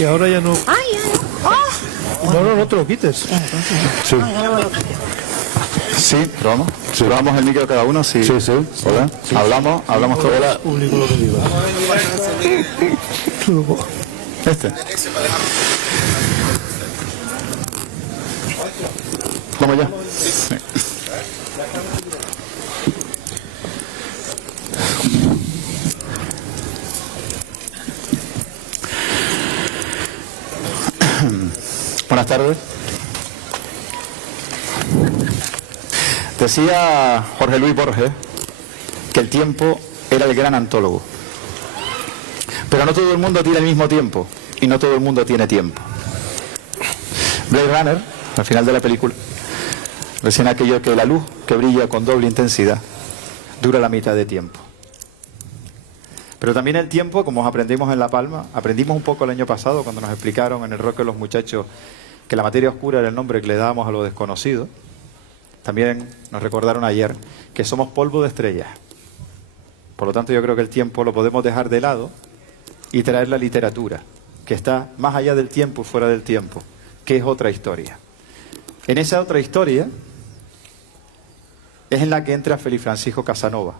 Y ahora ya no... ¡Ay, ay! ¡Oh! No, no, no te lo quites. Sí. Ay, ya no me lo quito. Sí, probamos. Sí. Probamos el micro cada uno. Sí, sí. Hola. Sí. Hablamos todo. Hola. Público lo que diga. Este. Vamos ya. Sí. Buenas tardes. Decía Jorge Luis Borges que el tiempo era el gran antólogo. Pero no todo el mundo tiene el mismo tiempo y no todo el mundo tiene tiempo. Blade Runner, al final de la película, recién aquello que la luz que brilla con doble intensidad dura la mitad de tiempo. Pero también el tiempo, como aprendimos en La Palma, aprendimos un poco el año pasado cuando nos explicaron en el Roque los muchachos que la materia oscura era el nombre que le dábamos a lo desconocido. También nos recordaron ayer que somos polvo de estrellas. Por lo tanto, yo creo que el tiempo lo podemos dejar de lado y traer la literatura, que está más allá del tiempo y fuera del tiempo, que es otra historia. En esa otra historia es en la que entra Félix Francisco Casanova,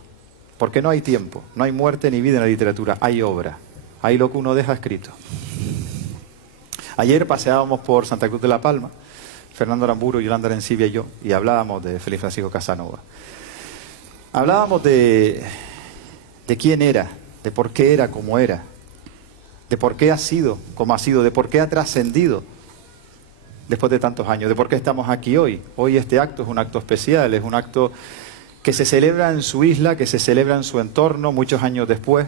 porque no hay tiempo, no hay muerte ni vida en la literatura, hay obra, hay lo que uno deja escrito. Ayer paseábamos por Santa Cruz de la Palma, Fernando Aramburu, Yolanda Arencibia y yo, y hablábamos de Félix Francisco Casanova. Hablábamos de quién era, de por qué era como era, de por qué ha sido como ha sido, de por qué ha trascendido después de tantos años, de por qué estamos aquí hoy. Hoy este acto es un acto especial, es un acto que se celebra en su isla, que se celebra en su entorno muchos años después,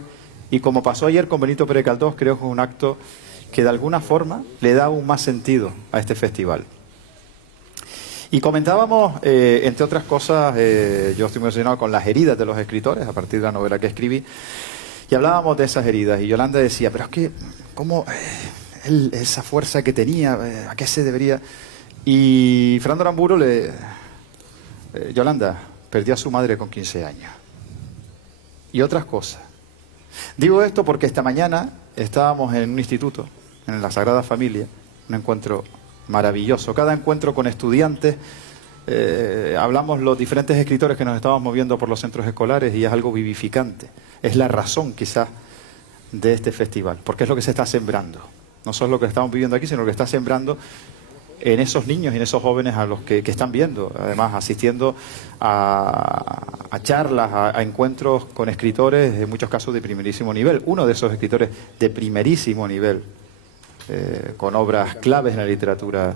y como pasó ayer con Benito Pérez Galdós, creo que es un acto que de alguna forma le da aún más sentido a este festival. Y comentábamos, entre otras cosas, yo estoy muy emocionado con las heridas de los escritores, a partir de la novela que escribí, y hablábamos de esas heridas, y Yolanda decía, pero es que, ¿cómo esa fuerza que tenía, a qué se debería? Y Fernando Aramburu Yolanda perdió a su madre con 15 años. Y otras cosas. Digo esto porque esta mañana estábamos en un instituto, en la Sagrada Familia, un encuentro maravilloso. Cada encuentro con estudiantes, hablamos los diferentes escritores que nos estábamos moviendo por los centros escolares y es algo vivificante. Es la razón quizás de este festival, porque es lo que se está sembrando. No solo lo que estamos viviendo aquí, sino lo que está sembrando en esos niños y en esos jóvenes a los que están viendo, además asistiendo a charlas, a encuentros con escritores, en muchos casos de primerísimo nivel. Uno de esos escritores de primerísimo nivel, con obras claves en la literatura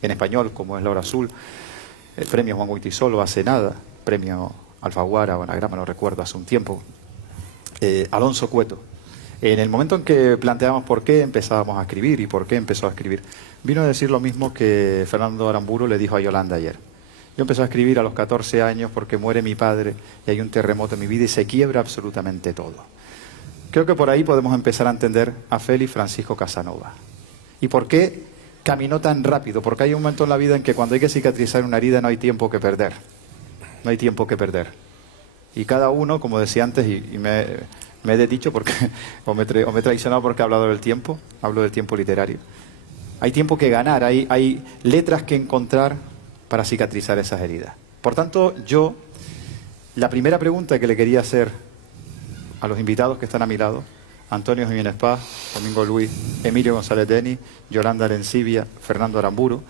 en español, como es La Hora Azul, el premio Juan Goytisolo hace nada, premio Alfaguara o Anagrama, no recuerdo, hace un tiempo, Alonso Cueto. En el momento en que planteamos por qué empezábamos a escribir y por qué empezó a escribir, vino a decir lo mismo que Fernando Aramburu le dijo a Yolanda ayer. Yo empecé a escribir a los 14 años porque muere mi padre y hay un terremoto en mi vida y se quiebra absolutamente todo. Creo que por ahí podemos empezar a entender a Félix Francisco Casanova. ¿Y por qué caminó tan rápido? Porque hay un momento en la vida en que cuando hay que cicatrizar una herida no hay tiempo que perder. No hay tiempo que perder. Y cada uno, como decía antes, y me he desdicho porque, o me he traicionado porque he hablado del tiempo, hablo del tiempo literario. Hay tiempo que ganar, hay letras que encontrar para cicatrizar esas heridas. Por tanto, la primera pregunta que le quería hacer a los invitados que están a mi lado, Antonio Jiménez Paz, Domingo Luis, Emilio González Denis, Yolanda Arencibia, Fernando Aramburu,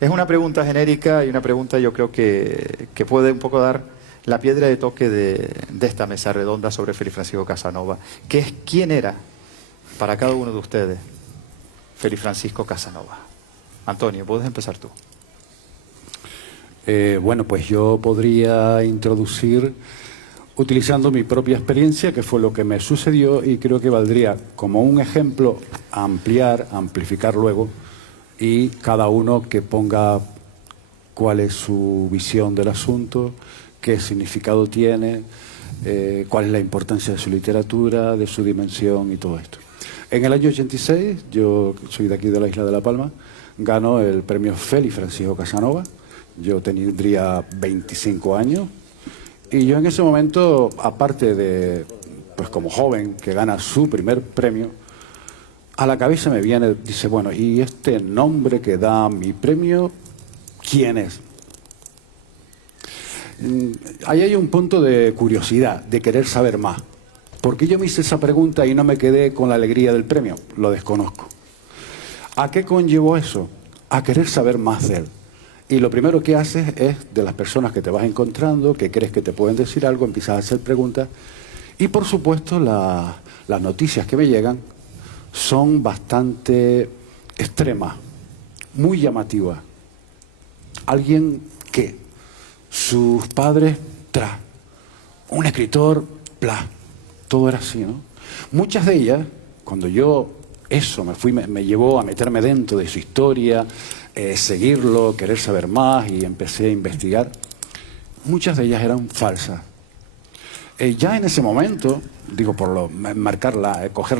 es una pregunta genérica y una pregunta yo creo que puede un poco dar la piedra de toque de esta mesa redonda sobre Félix Francisco Casanova, que es quién era para cada uno de ustedes Félix Francisco Casanova. Antonio, puedes empezar tú. Bueno, pues yo podría introducir utilizando mi propia experiencia, que fue lo que me sucedió, y creo que valdría como un ejemplo amplificar luego, y cada uno que ponga cuál es su visión del asunto, qué significado tiene, cuál es la importancia de su literatura, de su dimensión y todo esto. En el año 86, yo soy de aquí de la isla de La Palma, ganó el premio Félix Francisco Casanova. Yo tendría 25 años y yo en ese momento, aparte de, pues como joven que gana su primer premio, a la cabeza me viene, dice, bueno, ¿y este nombre que da mi premio, quién es? Ahí hay un punto de curiosidad, de querer saber más. ¿Por qué yo me hice esa pregunta y no me quedé con la alegría del premio? Lo desconozco. ¿A qué conllevó eso? A querer saber más de él. Y lo primero que haces es, de las personas que te vas encontrando, que crees que te pueden decir algo, empiezas a hacer preguntas. Y por supuesto, las noticias que me llegan son bastante extremas, muy llamativas. Alguien que sus padres, tra, un escritor, pla, todo era así, ¿no? Muchas de ellas, cuando yo eso me llevó a meterme dentro de su historia, seguirlo, querer saber más, y empecé a investigar, muchas de ellas eran falsas. Ya en ese momento, digo, coger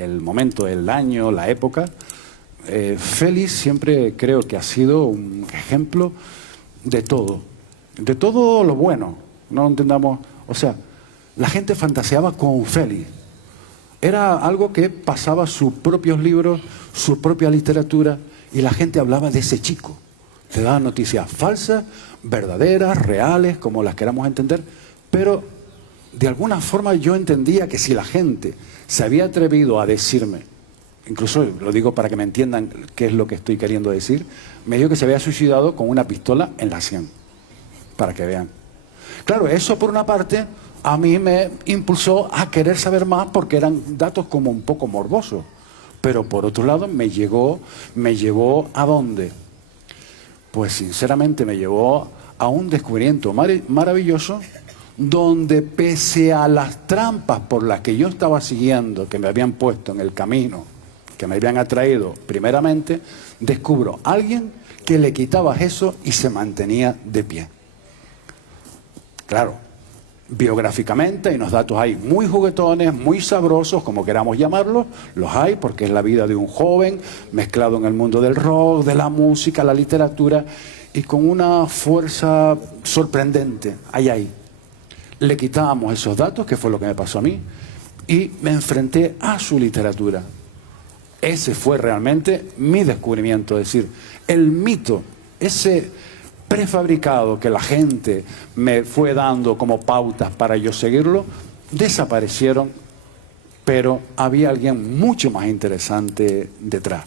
el momento, el año, la época, Félix siempre creo que ha sido un ejemplo de todo lo bueno. No entendamos, o sea, la gente fantaseaba con Félix. Era algo que pasaba sus propios libros, su propia literatura, y la gente hablaba de ese chico. Te daban noticias falsas, verdaderas, reales, como las queramos entender, pero de alguna forma yo entendía que si la gente se había atrevido a decirme, incluso lo digo para que me entiendan qué es lo que estoy queriendo decir, me dijo que se había suicidado con una pistola en la sien, para que vean. Claro, eso por una parte a mí me impulsó a querer saber más, porque eran datos como un poco morbosos, pero por otro lado me llevó ¿a dónde? Pues sinceramente me llevó a un descubrimiento maravilloso, donde pese a las trampas por las que yo estaba siguiendo, que me habían puesto en el camino, que me habían atraído primeramente, descubro a alguien que le quitabas eso y se mantenía de pie. Claro, biográficamente hay unos datos ahí muy juguetones, muy sabrosos, como queramos llamarlos, los hay, porque es la vida de un joven mezclado en el mundo del rock, de la música, la literatura, y con una fuerza sorprendente, ahí. Le quitábamos esos datos, que fue lo que me pasó a mí, y me enfrenté a su literatura. Ese fue realmente mi descubrimiento, es decir, el mito, ese prefabricado que la gente me fue dando como pautas para yo seguirlo, desaparecieron, pero había alguien mucho más interesante detrás.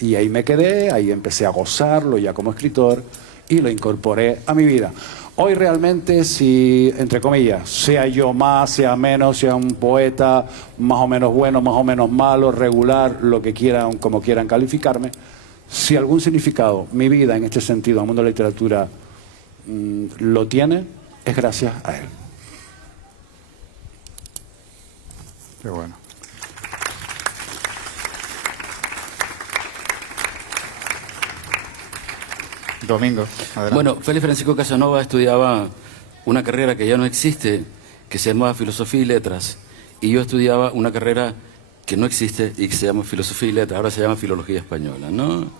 Y ahí me quedé, ahí empecé a gozarlo ya como escritor y lo incorporé a mi vida. Hoy realmente, si, entre comillas, sea yo más, sea menos, sea un poeta más o menos bueno, más o menos malo, regular, lo que quieran, como quieran calificarme, si algún significado mi vida en este sentido, en el mundo de la literatura, lo tiene, es gracias a él. Qué bueno. Domingo, adelante. Bueno, Félix Francisco Casanova estudiaba una carrera que ya no existe, que se llamaba Filosofía y Letras, y yo estudiaba una carrera que no existe y que se llama Filosofía y Letras, ahora se llama Filología Española, ¿no?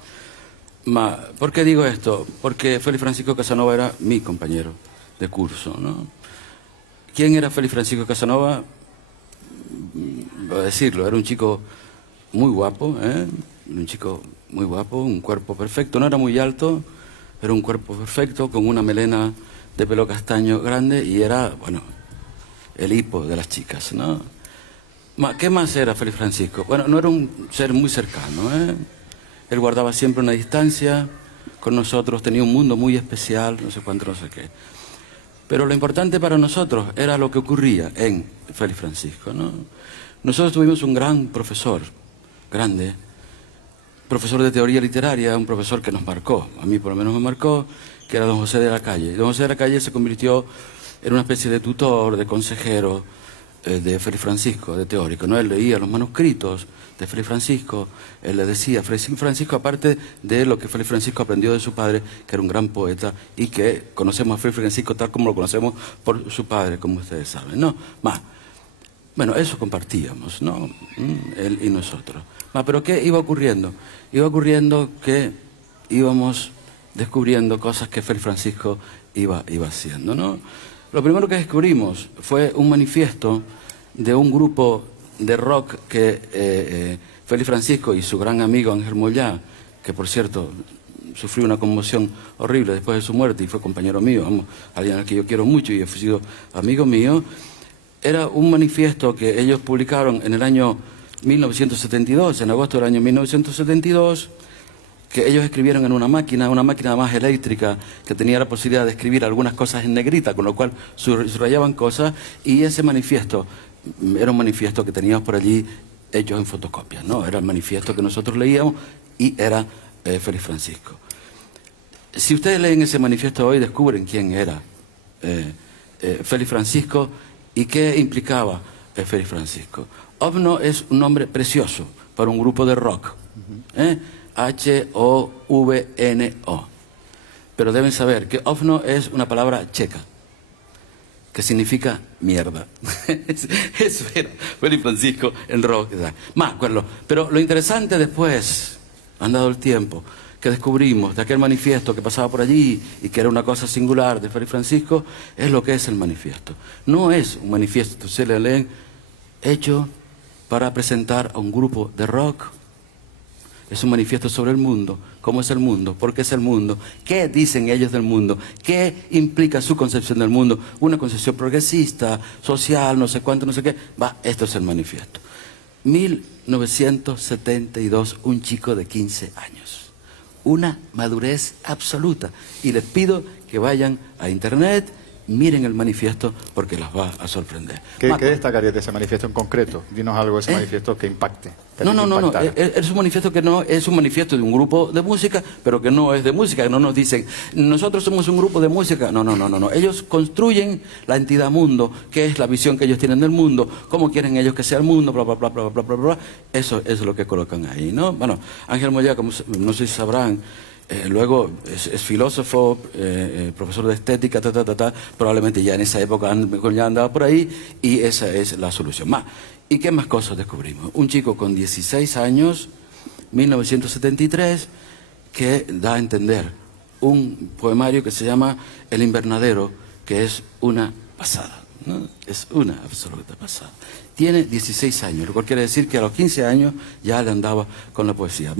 ¿Por qué digo esto? Porque Félix Francisco Casanova era mi compañero de curso, ¿no? ¿Quién era Félix Francisco Casanova? Voy a decirlo, era un chico muy guapo, un chico muy guapo, un cuerpo perfecto, no era muy alto, era un cuerpo perfecto, con una melena de pelo castaño grande, y era, bueno, el hipo de las chicas, ¿no? ¿Qué más era Félix Francisco? Bueno, no era un ser muy cercano, Él guardaba siempre una distancia con nosotros, tenía un mundo muy especial, no sé cuánto, no sé qué. Pero lo importante para nosotros era lo que ocurría en Félix Francisco, ¿no? Nosotros tuvimos un gran profesor, grande, profesor de teoría literaria, un profesor que nos marcó, a mí por lo menos me marcó, que era don José de la Calle. Don José de la Calle se convirtió en una especie de tutor, de consejero de Félix Francisco, de teórico, ¿no? Él leía los manuscritos de Félix Francisco, él le decía, Félix Francisco, aparte de lo que Félix Francisco aprendió de su padre, que era un gran poeta, y que conocemos a Félix Francisco tal como lo conocemos por su padre, como ustedes saben, ¿no? Bueno, eso compartíamos, ¿no? Él y nosotros. Pero ¿qué iba ocurriendo? Iba ocurriendo que íbamos descubriendo cosas que Félix Francisco iba haciendo, ¿no? Lo primero que descubrimos fue un manifiesto de un grupo de rock que Félix Francisco y su gran amigo Ángel Mollá, que por cierto sufrió una conmoción horrible después de su muerte y fue compañero mío, vamos, alguien al que yo quiero mucho y he sido amigo mío, era un manifiesto que ellos publicaron en el año 1972, en agosto del año 1972, que ellos escribieron en una máquina más eléctrica que tenía la posibilidad de escribir algunas cosas en negrita, con lo cual subrayaban cosas, y ese manifiesto era un manifiesto que teníamos por allí hechos en fotocopias, ¿no? Era el manifiesto que nosotros leíamos y era Félix Francisco. Si ustedes leen ese manifiesto hoy, descubren quién era Félix Francisco y qué implicaba Félix Francisco. OVNO es un nombre precioso para un grupo de rock. H-O-V-N-O. Pero deben saber que OVNO es una palabra checa, que significa mierda. Eso era Félix Francisco en rock. Pero lo interesante después, han dado el tiempo, que descubrimos de aquel manifiesto que pasaba por allí y que era una cosa singular de Félix Francisco, es lo que es el manifiesto. No es un manifiesto, ustedes le leen, hecho para presentar a un grupo de rock. Es un manifiesto sobre el mundo. ¿Cómo es el mundo? ¿Por qué es el mundo? ¿Qué dicen ellos del mundo? ¿Qué implica su concepción del mundo? Una concepción progresista, social, no sé cuánto, no sé qué. Esto es el manifiesto. 1972, un chico de 15 años. Una madurez absoluta. Y les pido que vayan a internet, miren el manifiesto porque los va a sorprender. ¿Qué destacarías de ese manifiesto en concreto? Dinos algo de ese manifiesto que impacte. No. Es un manifiesto que no es un manifiesto de un grupo de música, pero que no es de música, que no nos dicen, nosotros somos un grupo de música. No. Ellos construyen la entidad mundo, que es la visión que ellos tienen del mundo, cómo quieren ellos que sea el mundo, bla, bla, bla, bla, bla, bla, bla. Eso es lo que colocan ahí, ¿no? Bueno, Ángel Mollá, como no sé si sabrán, luego es filósofo, profesor de estética, probablemente ya en esa época ya andaba por ahí, y esa es la solución. ¿Y qué más cosas descubrimos? Un chico con 16 años, 1973, que da a entender un poemario que se llama El invernadero, que es una pasada, ¿no? Es una absoluta pasada. Tiene 16 años, lo cual quiere decir que a los 15 años ya le andaba con la poesía.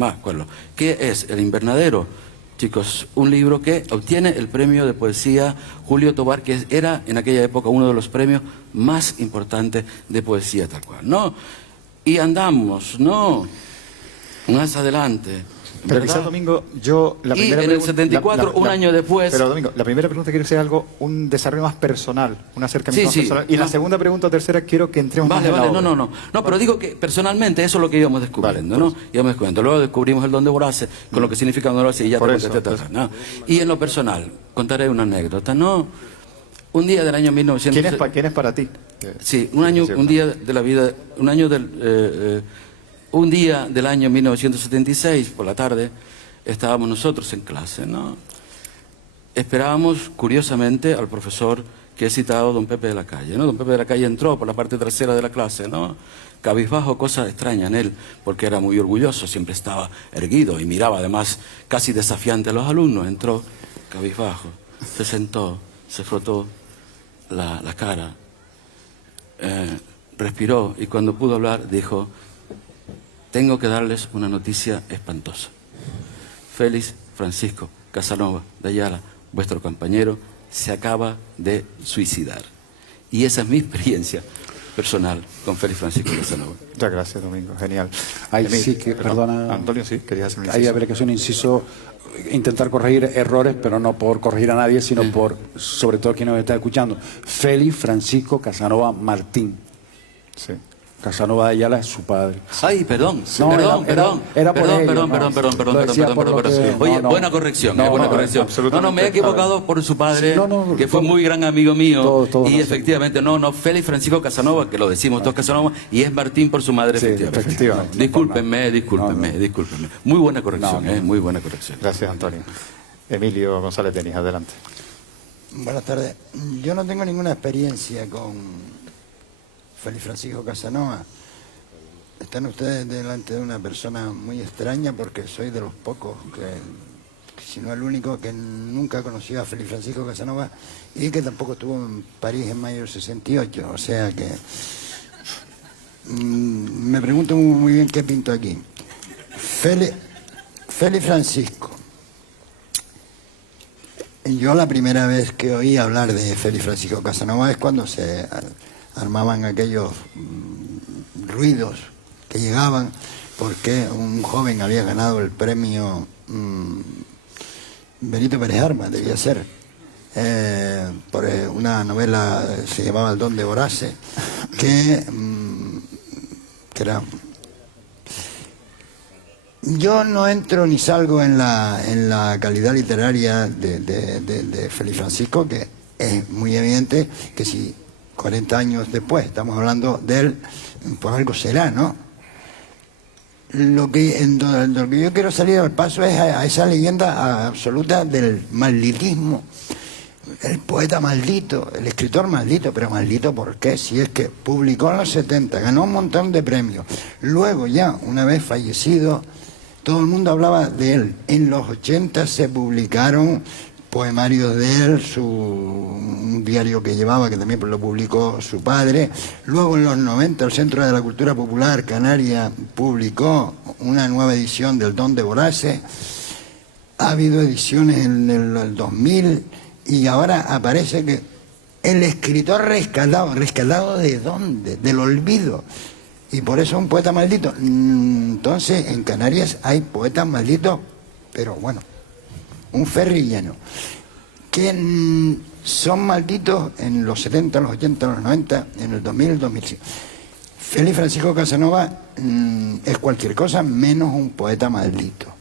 ¿Qué es El invernadero? Chicos, un libro que obtiene el premio de poesía Julio Tobar, que era en aquella época uno de los premios más importantes de poesía tal cual, ¿no? Y andamos, ¿no? Más adelante. Pero quizás, Domingo, yo... Y en el 74, un año después... Pero, Domingo, la primera pregunta quiero hacer algo, un desarrollo más personal, un acercamiento más personal. Y la segunda pregunta o tercera quiero que entremos más en la obra. No, pero digo que personalmente eso es lo que íbamos descubriendo, ¿no? Íbamos descubriendo. Luego descubrimos el don de Vorace, con lo que significa don de Vorace, y ya ¿no? Y en lo personal, contaré una anécdota, ¿no? Un día del año 1900... ¿Quién es para ti? Sí, un día de la vida, un día del año 1976, por la tarde, estábamos nosotros en clase, ¿no? Esperábamos, curiosamente, al profesor que he citado, don Pepe de la Calle, ¿no? Don Pepe de la Calle entró por la parte trasera de la clase, ¿no? Cabizbajo, cosa extraña en él, porque era muy orgulloso, siempre estaba erguido y miraba además casi desafiante a los alumnos. Entró cabizbajo, se sentó, se frotó la cara, respiró y cuando pudo hablar dijo: tengo que darles una noticia espantosa. Félix Francisco Casanova de Ayala, vuestro compañero, se acaba de suicidar. Y esa es mi experiencia personal con Félix Francisco Casanova. Muchas gracias, Domingo. Genial. Ahí sí que, perdona, Antonio, sí, querías hacer un inciso. Ahí habría que hacer un inciso, intentar corregir errores, pero no por corregir a nadie, sino por, sobre todo, quien nos está escuchando. Félix Francisco Casanova Martín. Sí. Casanova de Ayala es su padre. Ay, perdón. Oye, buena corrección, buena corrección. No, me he equivocado por su padre, que fue muy gran amigo mío. Y efectivamente, Félix Francisco Casanova, que lo decimos todos Casanova, y es Martín por su madre, efectivamente. Discúlpenme. Muy buena corrección, muy buena corrección. Gracias, Antonio. Emilio González Denis, adelante. Buenas tardes. Yo no tengo ninguna experiencia con Félix Francisco Casanova. Están ustedes delante de una persona muy extraña, porque soy de los pocos, si no el único, que nunca conoció a Félix Francisco Casanova y que tampoco estuvo en París en mayo del 68. O sea que me pregunto muy bien qué pinto aquí. Félix Francisco. Yo la primera vez que oí hablar de Félix Francisco Casanova es cuando se armaban aquellos ruidos que llegaban porque un joven había ganado el premio Benito Pérez Armas, debía ser, por una novela, se llamaba El Don de Vorace, que era... Yo no entro ni salgo en la calidad literaria de Félix Francisco, que es muy evidente que si 40 años después estamos hablando de él, por algo será, ¿no? Lo que yo quiero salir al paso es a esa leyenda absoluta del malditismo. El poeta maldito, el escritor maldito, pero maldito ¿por qué? Si es que publicó en los 70, ganó un montón de premios. Luego ya, una vez fallecido, todo el mundo hablaba de él. En los 80 se publicaron poemarios de él, un diario que llevaba, que también lo publicó su padre. Luego en los 90 el Centro de la Cultura Popular Canaria publicó una nueva edición del Don de Vorace. Ha habido ediciones en el 2000 y ahora aparece que el escritor rescatado ¿de dónde? Del olvido. Y por eso un poeta maldito. Entonces en Canarias hay poetas malditos, pero bueno, un ferry lleno, que son malditos en los 70, los 80, los 90, en el 2000, el 2005. Félix Francisco Casanova es cualquier cosa menos un poeta maldito.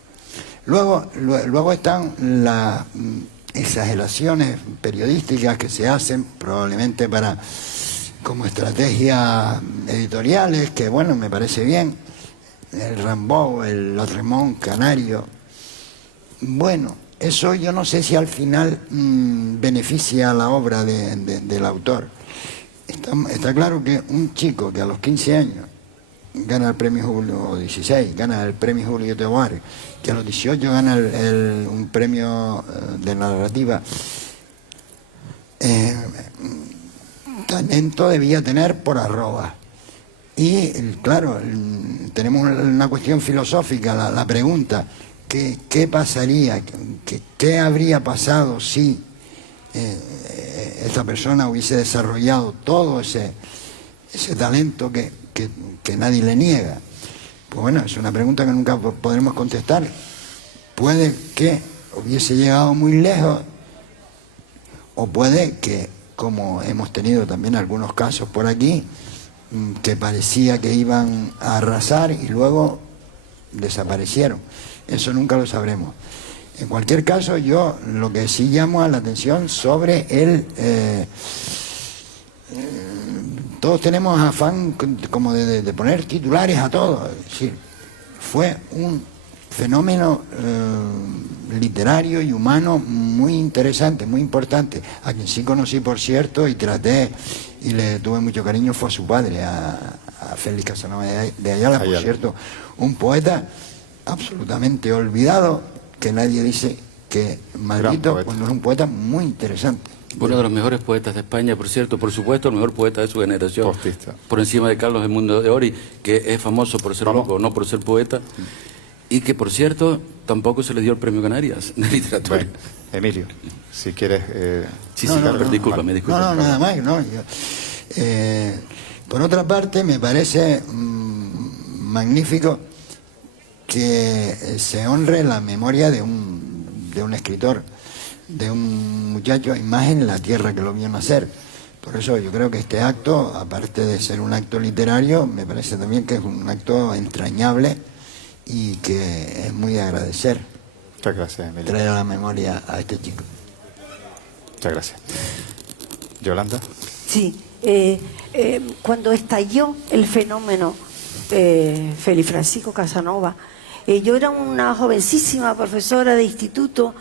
Luego están las exageraciones periodísticas que se hacen probablemente como estrategias editoriales, que bueno, me parece bien. El Rimbaud, el Latremont canario. Bueno, eso yo no sé si al final beneficia a la obra del autor. Está claro que un chico que a los 15 años gana el premio Julio, o 16, gana el premio Julio Teodorio, que a los 18 gana un premio de narrativa, talento debía tener por arroba. Y claro, tenemos una cuestión filosófica, la pregunta, ¿qué pasaría? ¿Qué habría pasado si esta persona hubiese desarrollado todo ese talento que nadie le niega? Pues bueno, es una pregunta que nunca podremos contestar. Puede que hubiese llegado muy lejos, o puede que, como hemos tenido también algunos casos por aquí, que parecía que iban a arrasar y luego desaparecieron. Eso nunca lo sabremos. En cualquier caso, yo lo que sí llamo a la atención sobre todos tenemos afán como de poner titulares a todo. Es decir, fue un fenómeno literario y humano muy interesante, muy importante. A quien sí conocí, por cierto, y traté y le tuve mucho cariño, fue a su padre, a Félix Casanova de Ayala, por cierto, un poeta absolutamente olvidado, que nadie dice que maldito, cuando es un poeta muy interesante. Uno de los mejores poetas de España, por cierto, por supuesto, el mejor poeta de su generación, por encima de Carlos Edmundo de Ori, que es famoso por ser loco, no por ser poeta, y que, por cierto, tampoco se le dio el premio Canarias de literatura. Bueno, Emilio, si quieres... Discúlpame. No, nada más. Por otra parte, me parece magnífico que se honre la memoria de un escritor, de un muchacho, y más en la tierra que lo vio nacer. Por eso yo creo que este acto, aparte de ser un acto literario, me parece también que es un acto entrañable y que es muy de agradecer. Muchas gracias, Emilio. Traer a la memoria a este chico. Muchas gracias. ¿Yolanda? Sí, cuando estalló el fenómeno Félix Francisco Casanova, yo era una jovencísima profesora de instituto,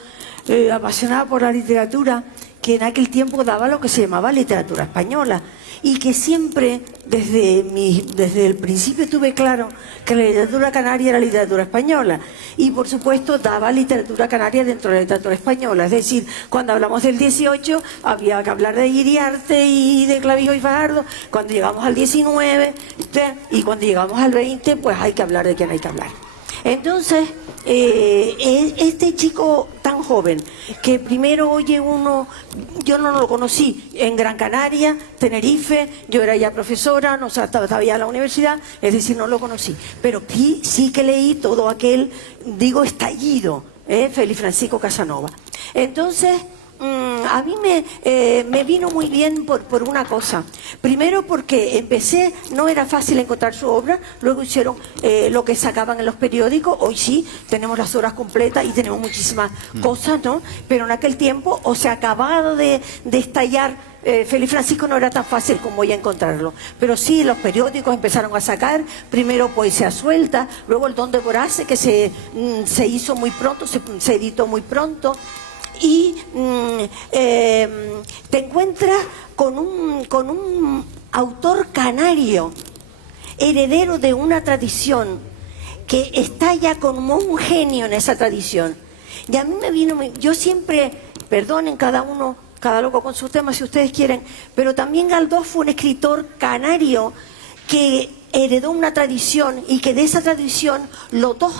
apasionada por la literatura, que en aquel tiempo daba lo que se llamaba literatura española, y que siempre, desde el principio, tuve claro que la literatura canaria era literatura española, Y por supuesto daba literatura canaria dentro de la literatura española. Es decir, cuando hablamos del 18 había que hablar de Iriarte y de Clavijo y Fajardo. Cuando llegamos al 19 y cuando llegamos al 20, pues hay que hablar de quién hay que hablar. Entonces, este chico tan joven, que primero oye uno, yo no lo conocí en Gran Canaria, Tenerife, yo era ya profesora, no estaba ya en la universidad, es decir, no lo conocí, pero sí que leí todo aquel, digo, estallido, Félix Francisco Casanova. Entonces, a mí me vino muy bien por una cosa. Primero porque empecé, no era fácil encontrar su obra, luego hicieron lo que sacaban en los periódicos, hoy sí, tenemos las horas completas y tenemos muchísimas cosas, ¿no? Pero en aquel tiempo, o sea, acabado de estallar, Félix Francisco no era tan fácil como hoy encontrarlo. Pero sí, los periódicos empezaron a sacar, primero Poesía Suelta, luego El Don de Vorace, que se hizo muy pronto, se editó muy pronto. Y te encuentras con un autor canario, heredero de una tradición, que está ya como un genio en esa tradición. Y a mí me vino, yo siempre, perdonen cada loco con su tema si ustedes quieren, pero también Galdós fue un escritor canario que heredó una tradición y que de esa tradición los dos,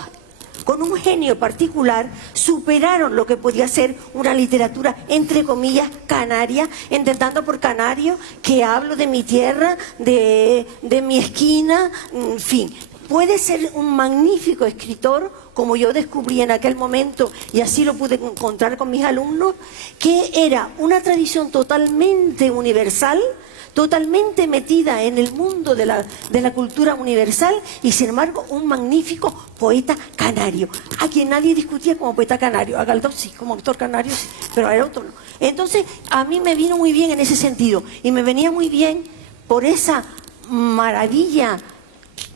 con un genio particular, superaron lo que podía ser una literatura, entre comillas, canaria, intentando por canario que hablo de mi tierra, de mi esquina, en fin. Puede ser un magnífico escritor, como yo descubrí en aquel momento, y así lo pude encontrar con mis alumnos, que era una tradición totalmente universal, totalmente metida en el mundo de la cultura universal, y sin embargo un magnífico poeta canario, a quien nadie discutía como poeta canario. A Galdós sí, como autor canario sí, pero a otro no. Entonces a mí me vino muy bien en ese sentido, y me venía muy bien por esa maravilla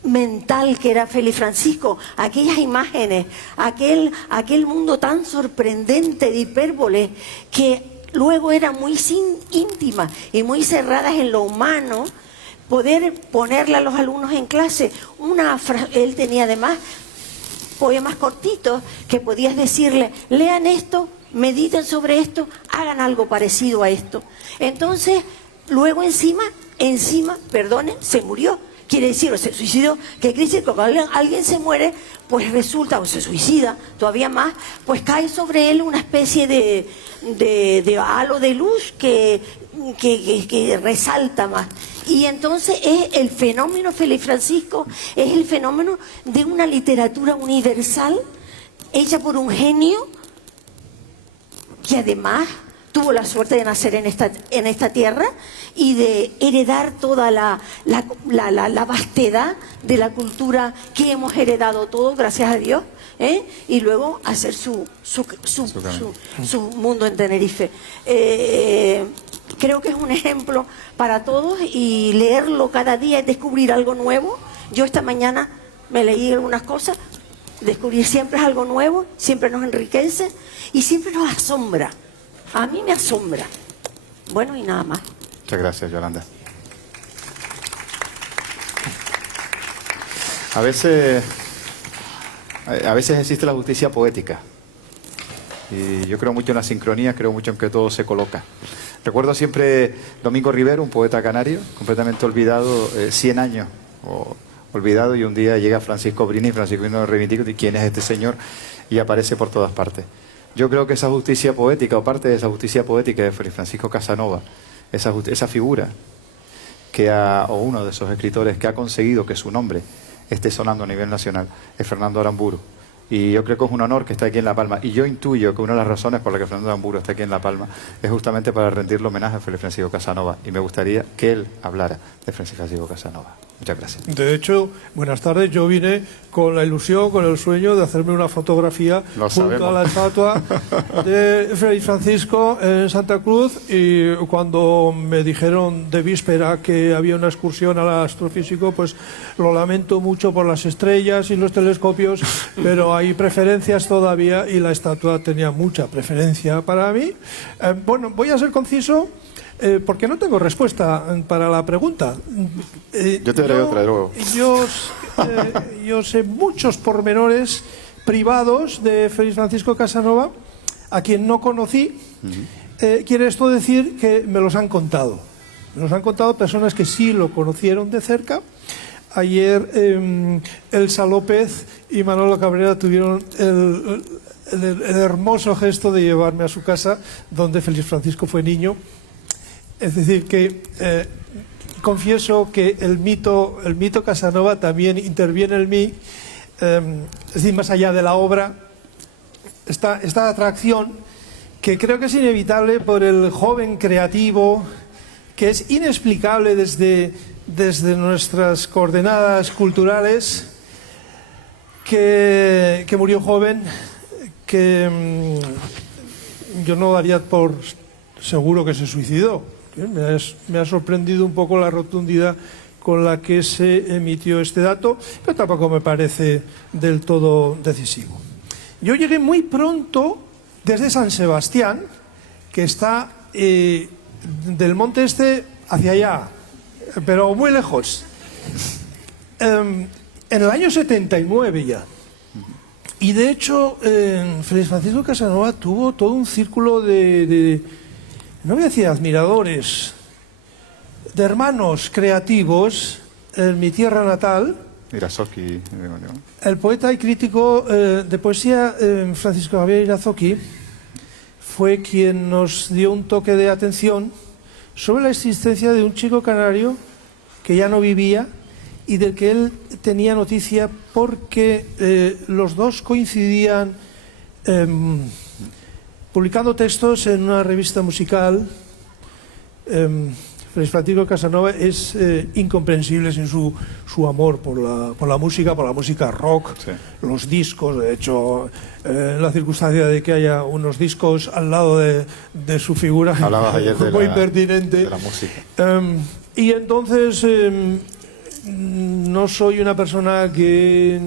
mental que era Félix Francisco, aquellas imágenes, aquel mundo tan sorprendente de hipérbole, que luego eran muy íntimas y muy cerradas en lo humano, poder ponerle a los alumnos en clase él tenía además poemas cortitos que podías decirle, lean esto, mediten sobre esto, hagan algo parecido a esto. Entonces, luego encima, perdonen, se murió. Quiere decir, o se suicidó, que quiere decir que cuando alguien se muere, pues resulta, o se suicida todavía más, pues cae sobre él una especie de halo de luz que resalta más. Y entonces es el fenómeno Félix Francisco, es el fenómeno de una literatura universal hecha por un genio que además tuvo la suerte de nacer en esta tierra y de heredar toda la vastedad de la cultura que hemos heredado todos, gracias a Dios, y luego hacer su mundo en Tenerife. Creo que es un ejemplo para todos, y leerlo cada día es descubrir algo nuevo. Yo esta mañana me leí algunas cosas. Descubrir siempre es algo nuevo, siempre nos enriquece y siempre nos asombra. A mí me asombra. Bueno, y nada más. Muchas gracias, Yolanda. A veces existe la justicia poética. Y yo creo mucho en la sincronía, creo mucho en que todo se coloca. Recuerdo siempre Domingo Rivero, un poeta canario, completamente olvidado, 100 años olvidado, y un día llega Francisco Brini, y Francisco Brini reivindica quién es este señor, y aparece por todas partes. Yo creo que esa justicia poética, o parte de esa justicia poética de Félix Francisco Casanova, esa figura o uno de esos escritores que ha conseguido que su nombre esté sonando a nivel nacional, es Fernando Aramburu. Y yo creo que es un honor que esté aquí en La Palma. Y yo intuyo que una de las razones por las que Fernando Aramburu está aquí en La Palma es justamente para rendirle homenaje a Félix Francisco Casanova. Y me gustaría que él hablara de Félix Francisco Casanova. Muchas gracias. De hecho, buenas tardes. Yo vine con la ilusión, con el sueño de hacerme una fotografía junto a la estatua de Félix Francisco en Santa Cruz, y cuando me dijeron de víspera que había una excursión al astrofísico, pues lo lamento mucho por las estrellas y los telescopios, pero hay preferencias todavía y la estatua tenía mucha preferencia para mí. Bueno, voy a ser conciso. Porque no tengo respuesta para la pregunta. Yo te daré otra luego. Yo sé muchos pormenores, privados de Félix Francisco Casanova, a quien no conocí. Quiere esto decir que me los han contado. Me los han contado personas que sí lo conocieron de cerca. Ayer Elsa López y Manolo Cabrera tuvieron el hermoso gesto de llevarme a su casa, donde Félix Francisco fue niño. Es decir, que confieso que el mito Casanova también interviene en mí. Es decir, más allá de la obra, esta atracción que creo que es inevitable por el joven creativo, que es inexplicable desde nuestras coordenadas culturales, que murió joven, que yo no daría por seguro que se suicidó. Me ha sorprendido un poco la rotundidad con la que se emitió este dato, pero tampoco me parece del todo decisivo. Yo llegué muy pronto desde San Sebastián, que está del Monte Este hacia allá, pero muy lejos. En el año 79 ya. Y de hecho, Félix Francisco Casanova tuvo todo un círculo de no voy a decir admiradores, de hermanos creativos en mi tierra natal. Irazoki. El poeta y crítico de poesía Francisco Javier Irazoki fue quien nos dio un toque de atención sobre la existencia de un chico canario que ya no vivía y del que él tenía noticia porque los dos coincidían publicando textos en una revista musical. Félix Francisco Casanova es incomprensible sin su amor por la música rock, sí. Los discos. De hecho, la circunstancia de que haya unos discos al lado de su figura es muy pertinente. De la música. Y entonces no soy una persona que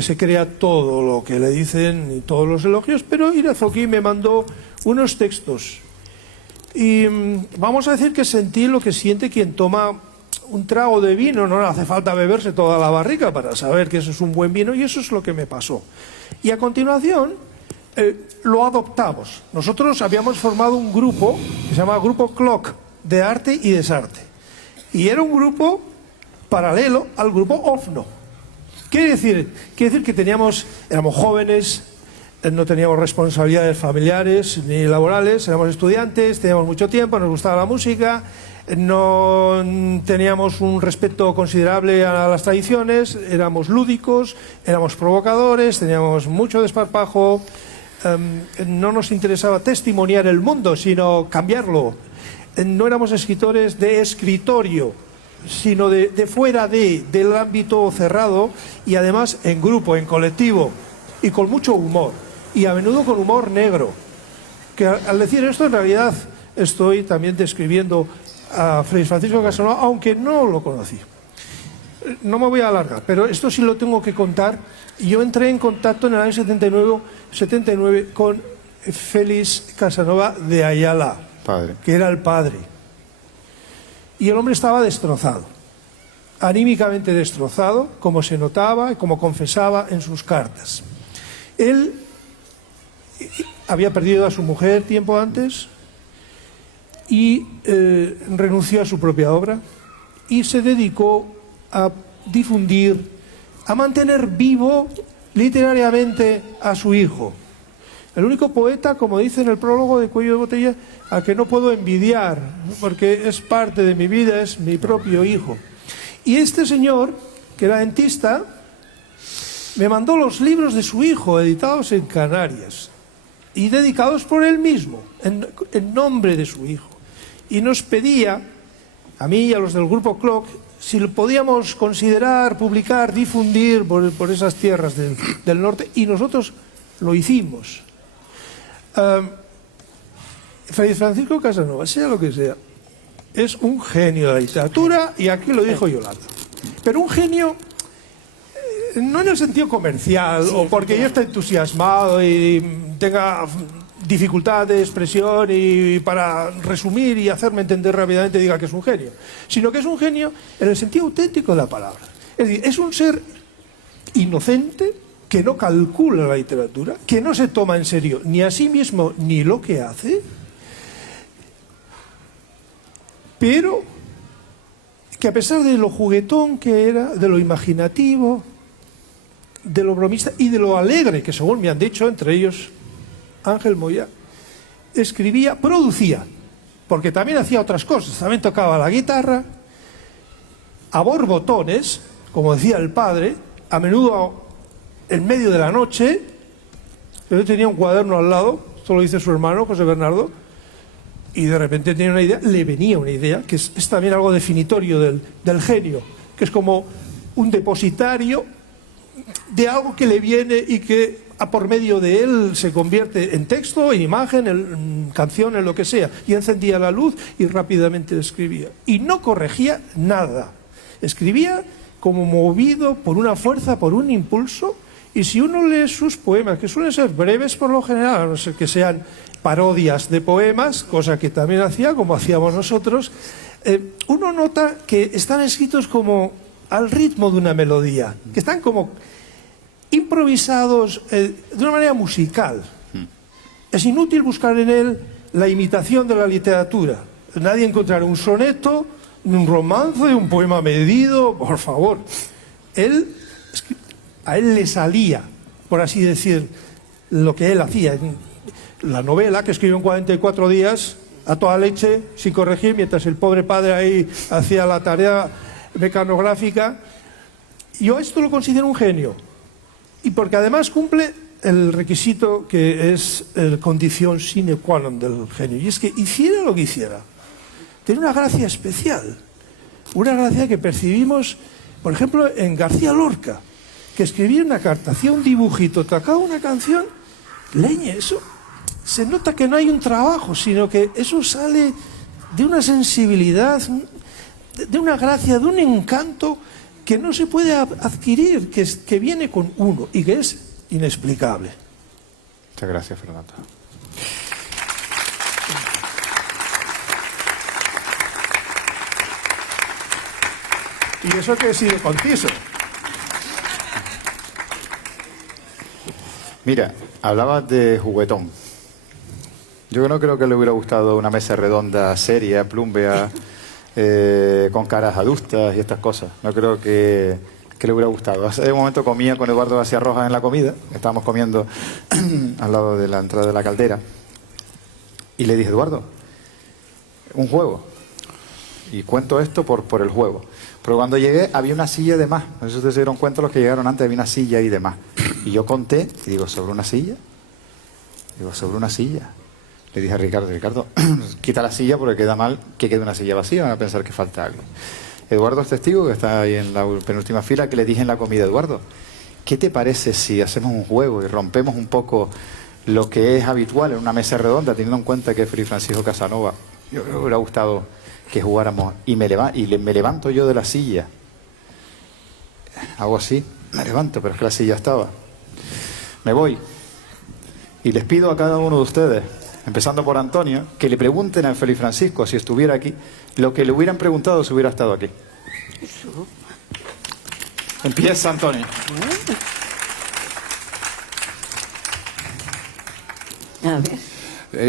se crea todo lo que le dicen y todos los elogios, pero Irazoki me mandó unos textos. Y vamos a decir que sentí lo que siente quien toma un trago de vino. No le hace falta beberse toda la barrica para saber que eso es un buen vino, y eso es lo que me pasó. Y a continuación lo adoptamos. Nosotros habíamos formado un grupo que se llama Grupo Clock, de arte y desarte. Y era un grupo paralelo al grupo OFNO. Quiere decir que éramos jóvenes, no teníamos responsabilidades familiares ni laborales, éramos estudiantes, teníamos mucho tiempo, nos gustaba la música, no teníamos un respeto considerable a las tradiciones, éramos lúdicos, éramos provocadores, teníamos mucho desparpajo, no nos interesaba testimoniar el mundo, sino cambiarlo. No éramos escritores de escritorio, sino de fuera del ámbito cerrado, y además en grupo, en colectivo, y con mucho humor, y a menudo con humor negro. Que al decir esto, en realidad estoy también describiendo a Félix Francisco Casanova, aunque no lo conocí. No me voy a alargar, pero esto sí lo tengo que contar. Yo entré en contacto en el año 79 con Félix Casanova de Ayala, padre, que era el padre. Y el hombre estaba destrozado, anímicamente destrozado, como se notaba y como confesaba en sus cartas. Él había perdido a su mujer tiempo antes y renunció a su propia obra y se dedicó a difundir, a mantener vivo literariamente a su hijo. El único poeta, como dice en el prólogo de Cuello de Botella, al que no puedo envidiar, porque es parte de mi vida, es mi propio hijo. Y este señor, que era dentista, me mandó los libros de su hijo, editados en Canarias, y dedicados por él mismo, en nombre de su hijo. Y nos pedía, a mí y a los del Grupo Clock, si lo podíamos considerar, publicar, difundir por esas tierras del norte, y nosotros lo hicimos. Félix Francisco Casanova, sea lo que sea, es un genio de la literatura, y aquí lo dijo Yolanda. Pero un genio, no en el sentido comercial, sí, o porque ella está entusiasmado y tenga dificultad de expresión y para resumir y hacerme entender rápidamente diga que es un genio, sino que es un genio en el sentido auténtico de la palabra. Es decir, es un ser inocente, que no calcula la literatura, que no se toma en serio ni a sí mismo ni lo que hace, pero que a pesar de lo juguetón que era, de lo imaginativo, de lo bromista y de lo alegre, que según me han dicho, entre ellos Ángel Moya, escribía, producía, porque también hacía otras cosas, también tocaba la guitarra, a borbotones, como decía el padre, a menudo en medio de la noche. Él tenía un cuaderno al lado, esto lo dice su hermano José Bernardo, y de repente tenía una idea, le venía una idea, que es también algo definitorio del genio, que es como un depositario de algo que le viene y que a por medio de él se convierte en texto, en imagen, en canción, en lo que sea. Y encendía la luz y rápidamente escribía. Y no corregía nada. Escribía como movido por una fuerza, por un impulso. Y si uno lee sus poemas, que suelen ser breves por lo general, a no ser que sean parodias de poemas, cosa que también hacía, como hacíamos nosotros, uno nota que están escritos como al ritmo de una melodía, que están como improvisados de una manera musical. Es inútil buscar en él la imitación de la literatura. Nadie encontrará un soneto, un romance, un poema medido, por favor. A él le salía, por así decir, lo que él hacía. La novela, que escribió en 44 días, a toda leche, sin corregir, mientras el pobre padre ahí hacía la tarea mecanográfica. Yo esto lo considero un genio. Y porque además cumple el requisito que es la condición sine qua non del genio. Y es que hiciera lo que hiciera, tiene una gracia especial. Una gracia que percibimos, por ejemplo, en García Lorca, que escribía una carta, hacía un dibujito, tocaba una canción, leñe, eso se nota que no hay un trabajo, sino que eso sale de una sensibilidad, de una gracia, de un encanto que no se puede adquirir, que viene con uno y que es inexplicable. Muchas gracias, Fernando. Y eso que he sido conciso. Mira, hablabas de juguetón. Yo no creo que le hubiera gustado una mesa redonda seria, plúmbea, con caras adustas y estas cosas. No creo que le hubiera gustado. Hace un momento comía con Eduardo García Rojas en la comida. Estábamos comiendo al lado de la entrada de la caldera. Y le dije, Eduardo, un juego. Y cuento esto por el juego. Pero cuando llegué había una silla de más. No sé si ustedes se dieron cuenta, los que llegaron antes, había una silla ahí de más. Y yo conté y digo, ¿sobre una silla? Digo, ¿sobre una silla? Le dije a Ricardo, quita la silla porque queda mal que quede una silla vacía, van a pensar que falta algo. Eduardo es testigo, que está ahí en la penúltima fila, que le dije en la comida, Eduardo, ¿qué te parece si hacemos un juego y rompemos un poco lo que es habitual en una mesa redonda, teniendo en cuenta que es Fray Francisco Casanova? Yo me hubiera gustado que jugáramos y me levanto yo de la silla. Hago así, me levanto, pero es que la silla estaba. Me voy y les pido a cada uno de ustedes, empezando por Antonio, que le pregunten a Fray Francisco, si estuviera aquí, lo que le hubieran preguntado si hubiera estado aquí. Empieza, Antonio. A ver.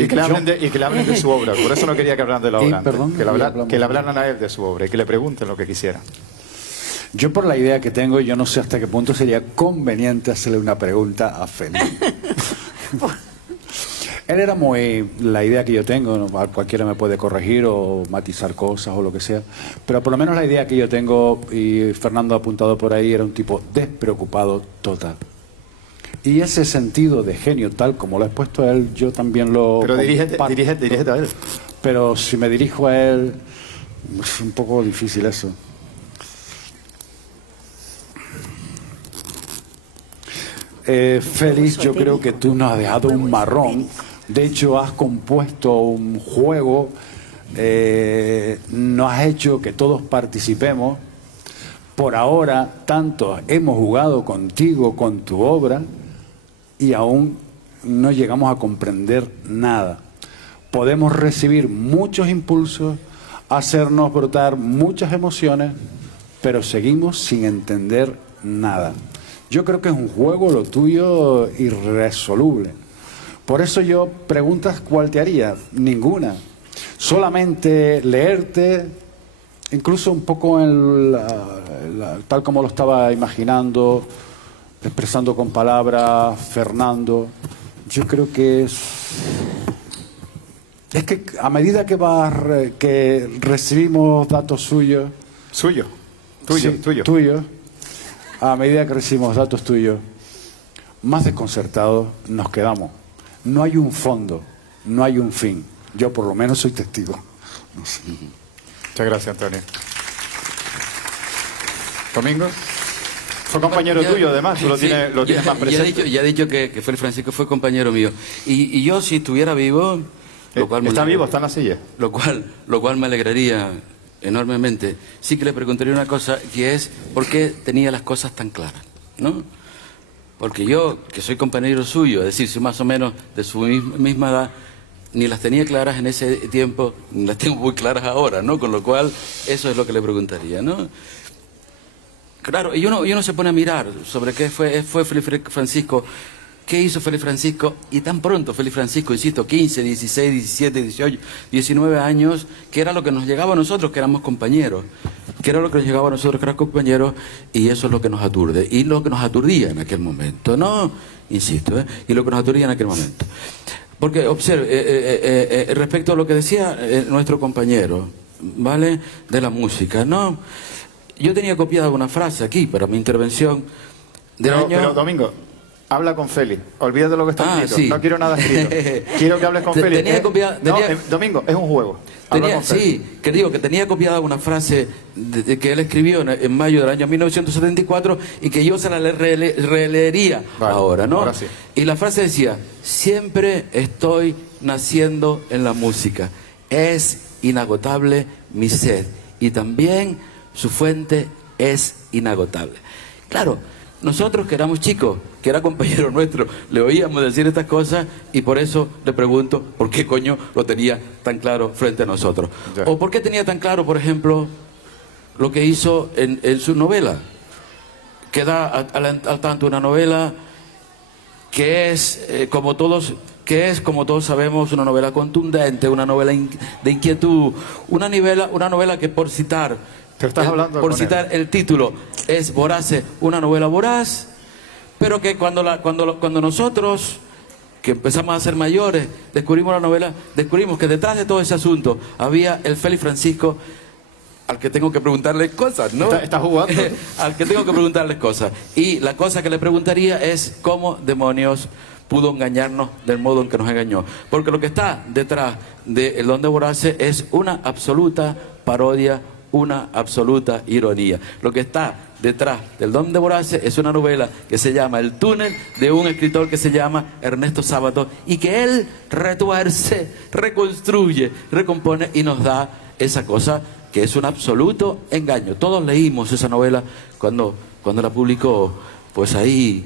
Y que le hablen de su obra. Por eso no quería que hablaran de la obra. Perdón, que le hablaran a él de su obra y que le pregunten lo que quisieran. Yo, por la idea que tengo, yo no sé hasta qué punto sería conveniente hacerle una pregunta a Félix. Él era muy... La idea que yo tengo, ¿no? Cualquiera me puede corregir o matizar cosas o lo que sea, pero por lo menos la idea que yo tengo, y Fernando ha apuntado por ahí, era un tipo despreocupado total. Y ese sentido de genio, tal como lo he expuesto a él, yo también lo... Pero dirígete a él. Pero si me dirijo a él, es un poco difícil eso. Félix, yo creo que tú nos has dejado un marrón. De hecho, has compuesto un juego, nos has hecho que todos participemos. Por ahora, tantos hemos jugado contigo, con tu obra, y aún no llegamos a comprender nada. Podemos recibir muchos impulsos, hacernos brotar muchas emociones, pero seguimos sin entender nada. Yo creo que es un juego lo tuyo irresoluble. Por eso yo preguntas cuál te haría. Ninguna. Solamente leerte, incluso un poco tal como lo estaba imaginando, expresando con palabras, Fernando. Yo creo que es que a medida que recibimos datos suyos... Tuyos. A medida que recibimos datos tuyos, más desconcertados nos quedamos. No hay un fondo, no hay un fin. Yo por lo menos soy testigo. No sé. Muchas gracias, Antonio. ¿Domingo? Fue compañero tuyo, además, tú lo tienes más presente. Ya he dicho que Félix Francisco fue compañero mío. Y yo, si estuviera vivo... Está vivo, está en la silla. Lo cual me alegraría enormemente. Sí que le preguntaría una cosa, que es ¿por qué tenía las cosas tan claras? ¿No? Porque yo, que soy compañero suyo, es decir, soy más o menos de su misma edad, ni las tenía claras en ese tiempo, ni las tengo muy claras ahora, ¿no? Con lo cual, eso es lo que le preguntaría, ¿no? Claro, y uno se pone a mirar sobre qué fue Félix Francisco, qué hizo Félix Francisco, y tan pronto Félix Francisco, insisto, 15, 16, 17, 18, 19 años, que era lo que nos llegaba a nosotros, que éramos compañeros, que era lo que nos llegaba a nosotros, que éramos compañeros, y eso es lo que nos aturde, y lo que nos aturdía en aquel momento, ¿no? Insisto, y lo que nos aturdía en aquel momento. Porque, observe, respecto a lo que decía nuestro compañero, ¿vale?, de la música, ¿no? Yo tenía copiada una frase aquí para mi intervención del año... Pero, Domingo, habla con Félix. Olvídate de lo que está escrito. Sí. No quiero nada escrito. Quiero que hables con Félix. Domingo, es un juego. Sí, que digo que tenía copiada una frase que él escribió en mayo del año 1974 y que yo se la releería ahora, ¿no? Ahora sí. Y la frase decía: siempre estoy naciendo en la música. Es inagotable mi sed y también su fuente es inagotable. Claro, nosotros que éramos chicos, que era compañero nuestro, le oíamos decir estas cosas y por eso le pregunto por qué coño lo tenía tan claro frente a nosotros. Ya. O por qué tenía tan claro, por ejemplo, lo que hizo en su novela, que da al tanto una novela que es, como todos sabemos, una novela contundente, una novela de inquietud, una novela que por citar... Por citar el título, es Vorace, una novela voraz, pero que cuando nosotros, que empezamos a ser mayores, descubrimos la novela, descubrimos que detrás de todo ese asunto había el Félix Francisco, al que tengo que preguntarle cosas, ¿no? Está jugando. Al que tengo que preguntarle cosas. Y la cosa que le preguntaría es cómo demonios pudo engañarnos del modo en que nos engañó. Porque lo que está detrás de El Don de Vorace es una absoluta parodia, una absoluta ironía. Lo que está detrás del Don de Vorace es una novela que se llama El túnel, de un escritor que se llama Ernesto Sábato, y que él retuerce, reconstruye, recompone y nos da esa cosa que es un absoluto engaño. Todos leímos esa novela cuando la publicó, pues ahí,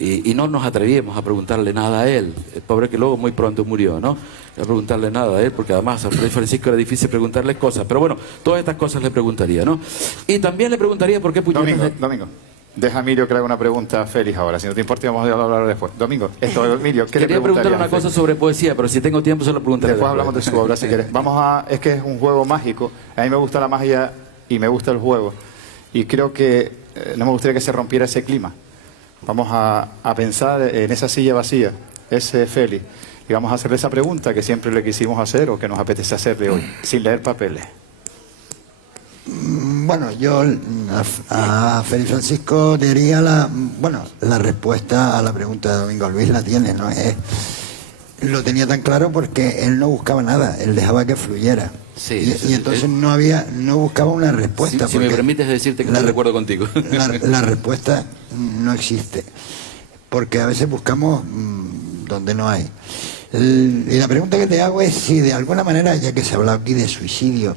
y no nos atrevíamos a preguntarle nada a él, el pobre que luego muy pronto murió, ¿no? A preguntarle nada a él, porque además a Fray Francisco era difícil preguntarle cosas, pero bueno, todas estas cosas le preguntaría, ¿no? Y también le preguntaría por qué Domingo, deja a Emilio que le haga una pregunta a Félix ahora, si no te importa vamos a hablar después. Domingo, Emilio, ¿qué le preguntaría? Quería preguntarle una cosa sobre poesía, pero si tengo tiempo se lo preguntaré. Después hablamos de su obra si quieres. Es que es un juego mágico, a mí me gusta la magia y me gusta el juego, y creo que no me gustaría que se rompiera ese clima. Vamos a pensar en esa silla vacía, ese Félix, y vamos a hacerle esa pregunta que siempre le quisimos hacer o que nos apetece hacerle hoy, sin leer papeles. Bueno, yo a Félix Francisco diría la respuesta a la pregunta de Domingo Luis la tiene, ¿no? Lo tenía tan claro porque él no buscaba nada, él dejaba que fluyera. Sí, y entonces no buscaba una respuesta. Si me permites decirte que estoy de acuerdo contigo. La respuesta no existe, porque a veces buscamos donde no hay. Y la pregunta que te hago es si de alguna manera, ya que se ha hablado aquí de suicidio,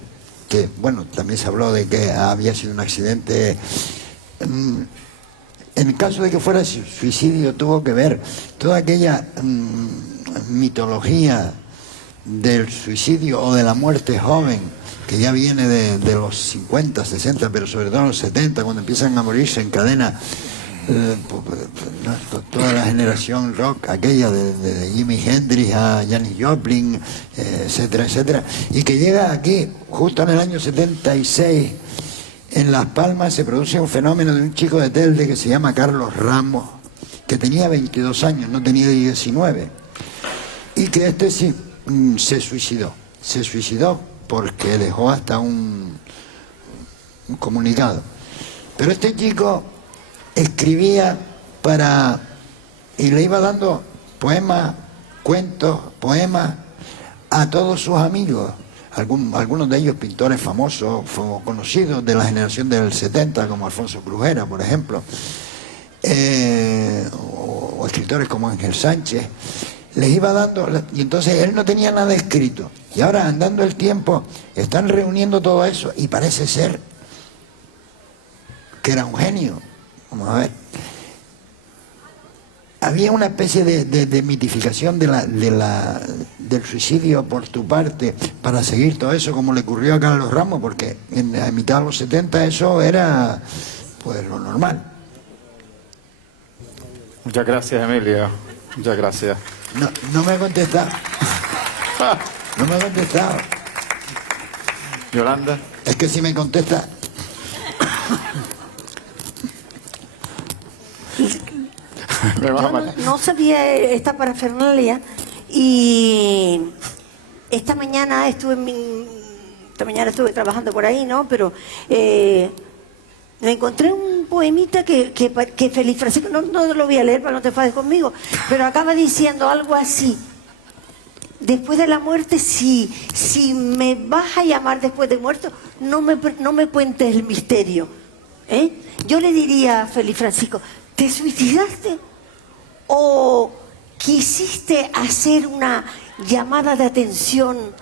que bueno, también se habló de que había sido un accidente, en el caso de que fuera suicidio tuvo que ver toda aquella mitología del suicidio o de la muerte joven, que ya viene de los 50, 60, pero sobre todo en los 70, cuando empiezan a morirse en cadena toda la generación rock, aquella de Jimi Hendrix a Janis Joplin, etcétera, etcétera, y que llega aquí, justo en el año 76, en Las Palmas se produce un fenómeno de un chico de Telde que se llama Carlos Ramos, que tenía 22 años, no tenía 19, y que este sí se suicidó porque dejó hasta un comunicado. Pero este chico escribía y le iba dando poemas, cuentos, poemas a todos sus amigos, algunos de ellos pintores famosos, conocidos de la generación del 70, como Alfonso Crujera, por ejemplo, o escritores como Ángel Sánchez. Les iba dando, y entonces él no tenía nada escrito, y ahora, andando el tiempo, están reuniendo todo eso y parece ser que era un genio. Vamos a ver, había una especie de mitificación del suicidio por tu parte para seguir todo eso, como le ocurrió a Carlos Ramos, porque a mitad de los 70 eso era pues lo normal. Muchas gracias, Emilio. Muchas gracias. No me ha contestado. No me ha contestado. Yolanda. Es que si me contesta... Yo no sabía esta parafernalia y esta mañana estuve trabajando por ahí, ¿no? Pero me encontré un poemita que Félix Francisco, no lo voy a leer para no te enfades conmigo, pero acaba diciendo algo así: después de la muerte, si me vas a llamar después de muerto, no me cuentes el misterio, ¿eh? Yo le diría a Félix Francisco: ¿te suicidaste? ¿O quisiste hacer una llamada de atención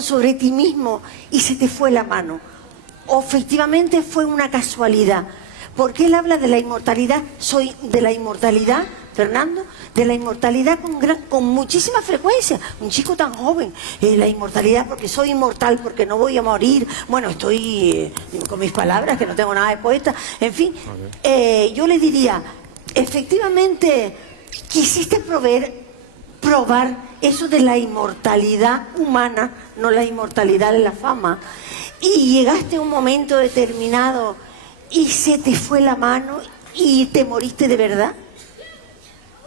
sobre ti mismo y se te fue la mano? ¿O efectivamente fue una casualidad? Porque él habla de la inmortalidad. Soy de la inmortalidad, Fernando, de la inmortalidad con muchísima frecuencia. Un chico tan joven, la inmortalidad, porque soy inmortal, porque no voy a morir. Bueno, estoy con mis palabras, que no tengo nada de poeta. En fin, yo le diría, efectivamente, quisiste probar eso de la inmortalidad humana, no la inmortalidad de la fama, y llegaste a un momento determinado y se te fue la mano y te moriste de verdad.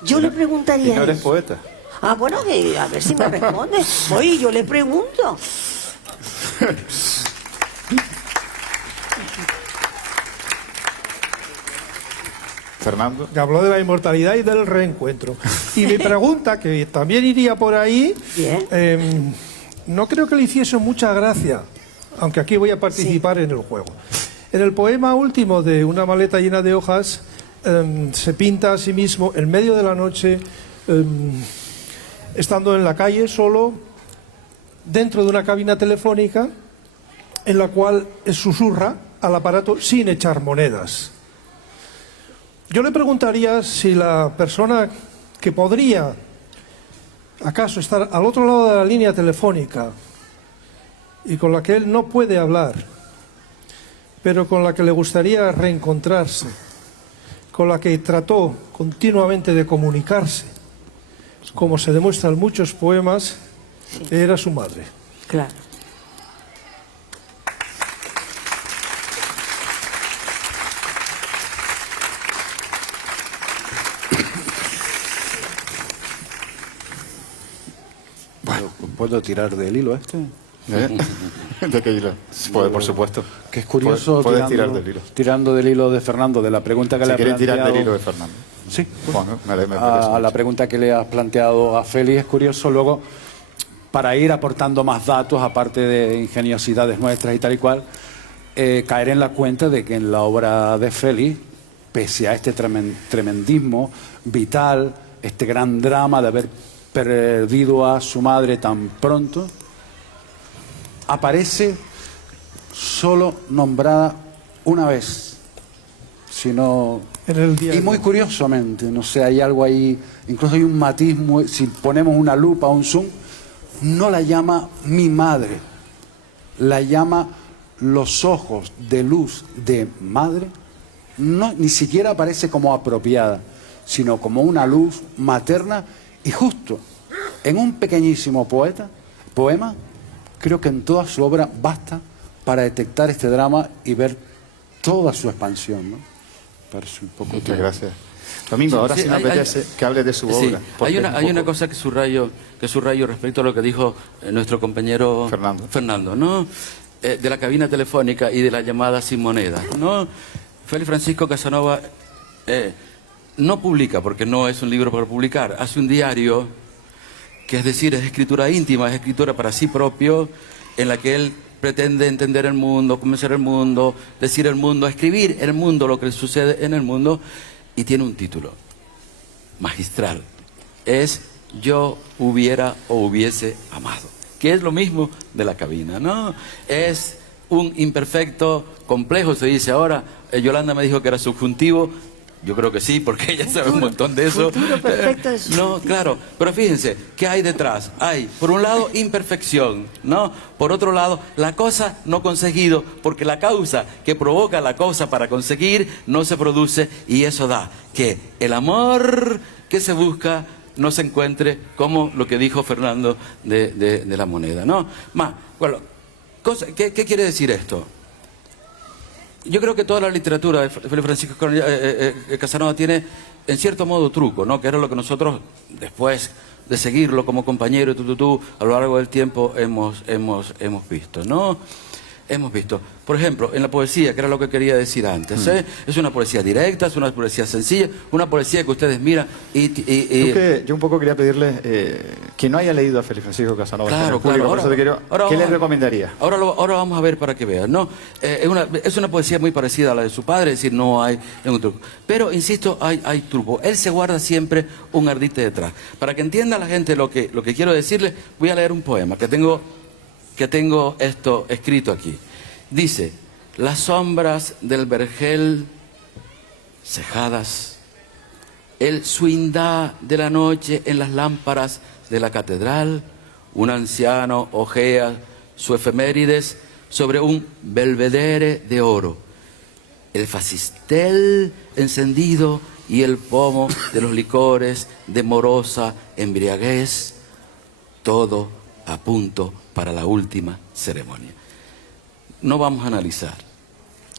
Yo le preguntaría. ¿Y no eres poeta? Ah, bueno, a ver si me responde. Oye, yo le pregunto. Fernando. Que habló de la inmortalidad y del reencuentro. Y mi pregunta, que también iría por ahí, no creo que le hiciese mucha gracia, aunque aquí voy a participar en el juego. En el poema último de Una maleta llena de hojas, se pinta a sí mismo en medio de la noche, estando en la calle solo, dentro de una cabina telefónica, en la cual susurra al aparato sin echar monedas. Yo le preguntaría si la persona que podría, acaso, estar al otro lado de la línea telefónica y con la que él no puede hablar, pero con la que le gustaría reencontrarse, con la que trató continuamente de comunicarse, como se demuestra en muchos poemas, era su madre. Claro. ¿Puedo tirar del hilo este? ¿De qué hilo? Puede, por supuesto. Que es curioso, puedes tirar del hilo. Tirando del hilo de Fernando, de la pregunta que le ha planteado... Si quieres tirar del hilo de Fernando. Sí. Bueno, a la pregunta que le has planteado a Félix, es curioso luego, para ir aportando más datos, aparte de ingeniosidades nuestras y tal y cual, caer en la cuenta de que en la obra de Félix, pese a este tremendismo vital, este gran drama de haber perdido a su madre tan pronto, aparece solo nombrada una vez, sino en el diario. Y muy curiosamente, no sé, hay algo ahí, incluso hay un matiz, si ponemos una lupa o un zoom, no la llama mi madre, la llama los ojos de luz de madre no, ni siquiera aparece como apropiada, sino como una luz materna, y justo en un pequeñísimo poema, creo que en toda su obra basta para detectar este drama y ver toda su expansión, ¿no? Parece un poco... Muchas gracias. Domingo, ahora sí me apetece que hable de su obra. Hay una cosa que subrayo respecto a lo que dijo nuestro compañero Fernando, ¿no? De la cabina telefónica y de la llamada sin moneda, ¿no? Félix Francisco Casanova no publica, porque no es un libro para publicar, hace un diario, que es decir, es escritura íntima, es escritura para sí propio, en la que él pretende entender el mundo, convencer el mundo, decir el mundo, escribir el mundo, lo que sucede en el mundo, y tiene un título magistral, es Yo hubiera o hubiese amado, que es lo mismo de la cabina, ¿no? Es un imperfecto complejo, se dice ahora. Yolanda me dijo que era subjuntivo. Yo creo que sí, porque ella sabe un montón de eso. Perfecto es No, claro, pero fíjense, ¿qué hay detrás? Hay, por un lado, imperfección, ¿no? Por otro lado, la cosa no conseguido, porque la causa que provoca la cosa para conseguir no se produce, y eso da que el amor que se busca no se encuentre, como lo que dijo Fernando de la moneda, ¿no? Bueno, ¿qué quiere decir esto? Yo creo que toda la literatura de Félix Francisco Casanova tiene, en cierto modo, truco, ¿no? Que era lo que nosotros, después de seguirlo como compañero, a lo largo del tiempo hemos visto, ¿no? Hemos visto, por ejemplo, en la poesía, que era lo que quería decir antes, es una poesía directa, es una poesía sencilla, una poesía que ustedes miran Yo un poco quería pedirle que no haya leído a Félix Francisco Casanova. Claro. ¿Qué le recomendaría? Ahora vamos a ver para que vean, ¿no? Es una poesía muy parecida a la de su padre, es decir, no hay un truco. Pero, insisto, hay truco. Él se guarda siempre un ardite detrás. Para que entienda la gente lo que quiero decirles, voy a leer un poema que tengo esto escrito aquí. Dice: las sombras del vergel cejadas, el suindá de la noche en las lámparas de la catedral, un anciano ojea su efemérides sobre un belvedere de oro, el fascistel encendido y el pomo de los licores de morosa embriaguez, todo a punto para la última ceremonia. No vamos a analizar,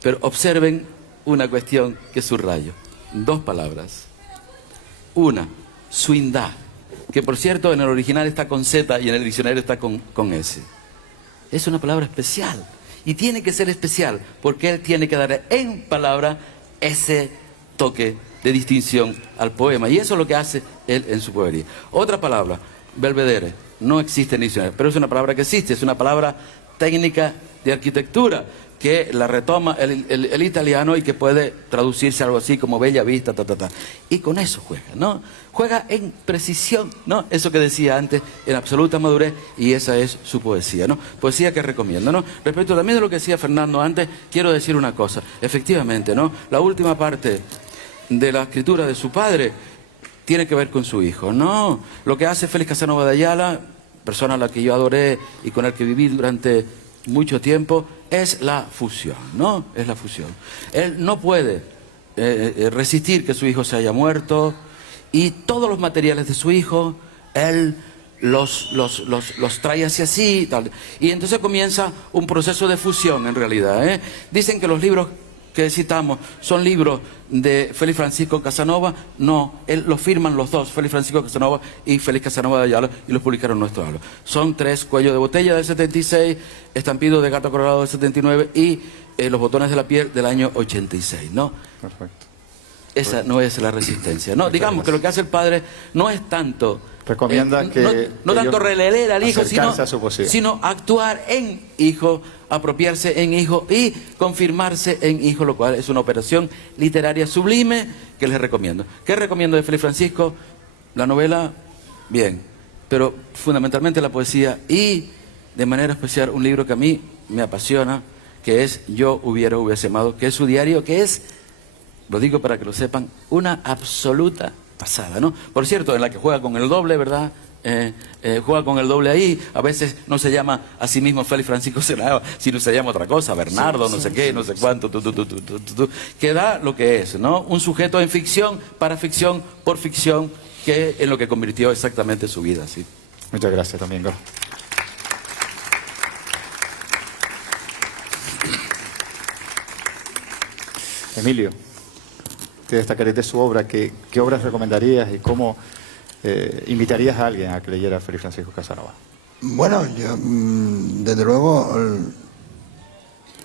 pero observen una cuestión que subrayo. 2 palabras. Una, suindá, que por cierto en el original está con Z y en el diccionario está con S. Es una palabra especial, y tiene que ser especial, porque él tiene que dar en palabra ese toque de distinción al poema, y eso es lo que hace él en su poesía. Otra palabra, belvedere. No existe en el diccionario, pero es una palabra que existe, es una palabra técnica de arquitectura que la retoma el italiano y que puede traducirse algo así como bella vista, y con eso juega, ¿no? Juega en precisión, ¿no? Eso que decía antes, en absoluta madurez, y esa es su poesía, ¿no? Poesía que recomiendo, ¿no? Respecto también de lo que decía Fernando antes, quiero decir una cosa. Efectivamente, ¿no? La última parte de la escritura de su padre tiene que ver con su hijo, ¿no? Lo que hace Félix Casanova de Ayala, persona a la que yo adoré y con la que viví durante mucho tiempo, es la fusión, ¿no? Es la fusión. Él no puede resistir que su hijo se haya muerto, y todos los materiales de su hijo, él los trae hacia sí, tal. Y entonces comienza un proceso de fusión, en realidad, ¿eh? Dicen que los libros que citamos son libros de Félix Francisco Casanova. No, los firman los dos, Félix Francisco Casanova y Félix Casanova de Ayala, y los publicaron nuestros alos. Son 3, Cuello de botella del 76, Estampido de gato colorado del 79 y Los botones de la piel del año 86, ¿no? Perfecto. Esa no es la resistencia, ¿no? Digamos que lo que hace el padre no es tanto... Recomienda no tanto releer al hijo, sino actuar en hijo, apropiarse en hijo y confirmarse en hijo, lo cual es una operación literaria sublime que les recomiendo. ¿Qué recomiendo de Félix Francisco? La novela, bien, pero fundamentalmente la poesía, y de manera especial un libro que a mí me apasiona, que es Yo hubiese amado, que es su diario, que es, lo digo para que lo sepan, una absoluta pasada, ¿no? Por cierto, en la que juega con el doble, ¿verdad? juega con el doble ahí, a veces no se llama a sí mismo Félix Francisco Casanova, sino se llama otra cosa, Bernardo, no sé qué, no sé cuánto, que da lo que es, ¿no? Un sujeto en ficción, para ficción, por ficción, que en lo que convirtió exactamente su vida, ¿sí? Muchas gracias también, Gor. Emilio, ¿qué destacarías de su obra? ¿Qué obras recomendarías y cómo invitarías a alguien a que leyera a Félix Francisco Casanova? Bueno, yo, desde luego,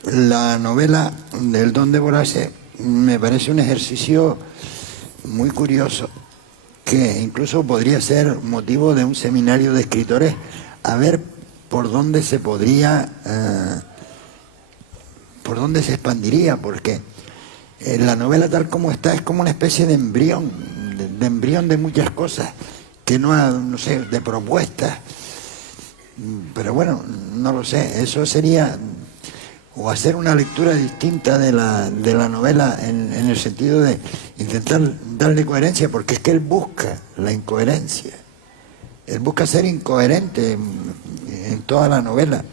la novela del Don de Vorace me parece un ejercicio muy curioso, que incluso podría ser motivo de un seminario de escritores, a ver por dónde se podría, por dónde se expandiría, porque la novela tal como está es como una especie de embrión, de embrión de muchas cosas, que no sé, de propuestas. Pero bueno, no lo sé, eso sería, o hacer una lectura distinta de la novela en el sentido de intentar darle coherencia, porque es que él busca la incoherencia. Él busca ser incoherente en toda la novela.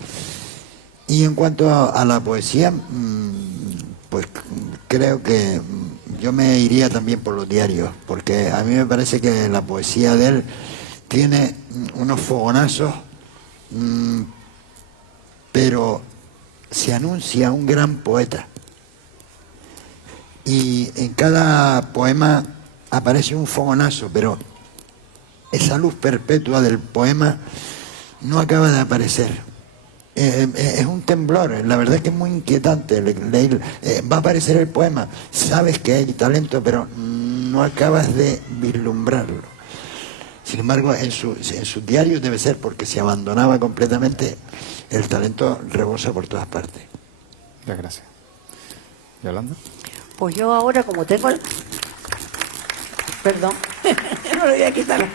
Y en cuanto a la poesía, pues creo que yo me iría también por los diarios, porque a mí me parece que la poesía de él tiene unos fogonazos, pero se anuncia un gran poeta. Y en cada poema aparece un fogonazo, pero esa luz perpetua del poema no acaba de aparecer. Es un temblor, la verdad es que es muy inquietante leer. Va a aparecer el poema, sabes que hay talento, pero no acabas de vislumbrarlo. Sin embargo, en sus diarios debe ser, porque se abandonaba completamente, el talento rebosa por todas partes. Muchas gracias. ¿Yolanda? Pues yo ahora, como tengo el... Perdón, no lo voy a quitar.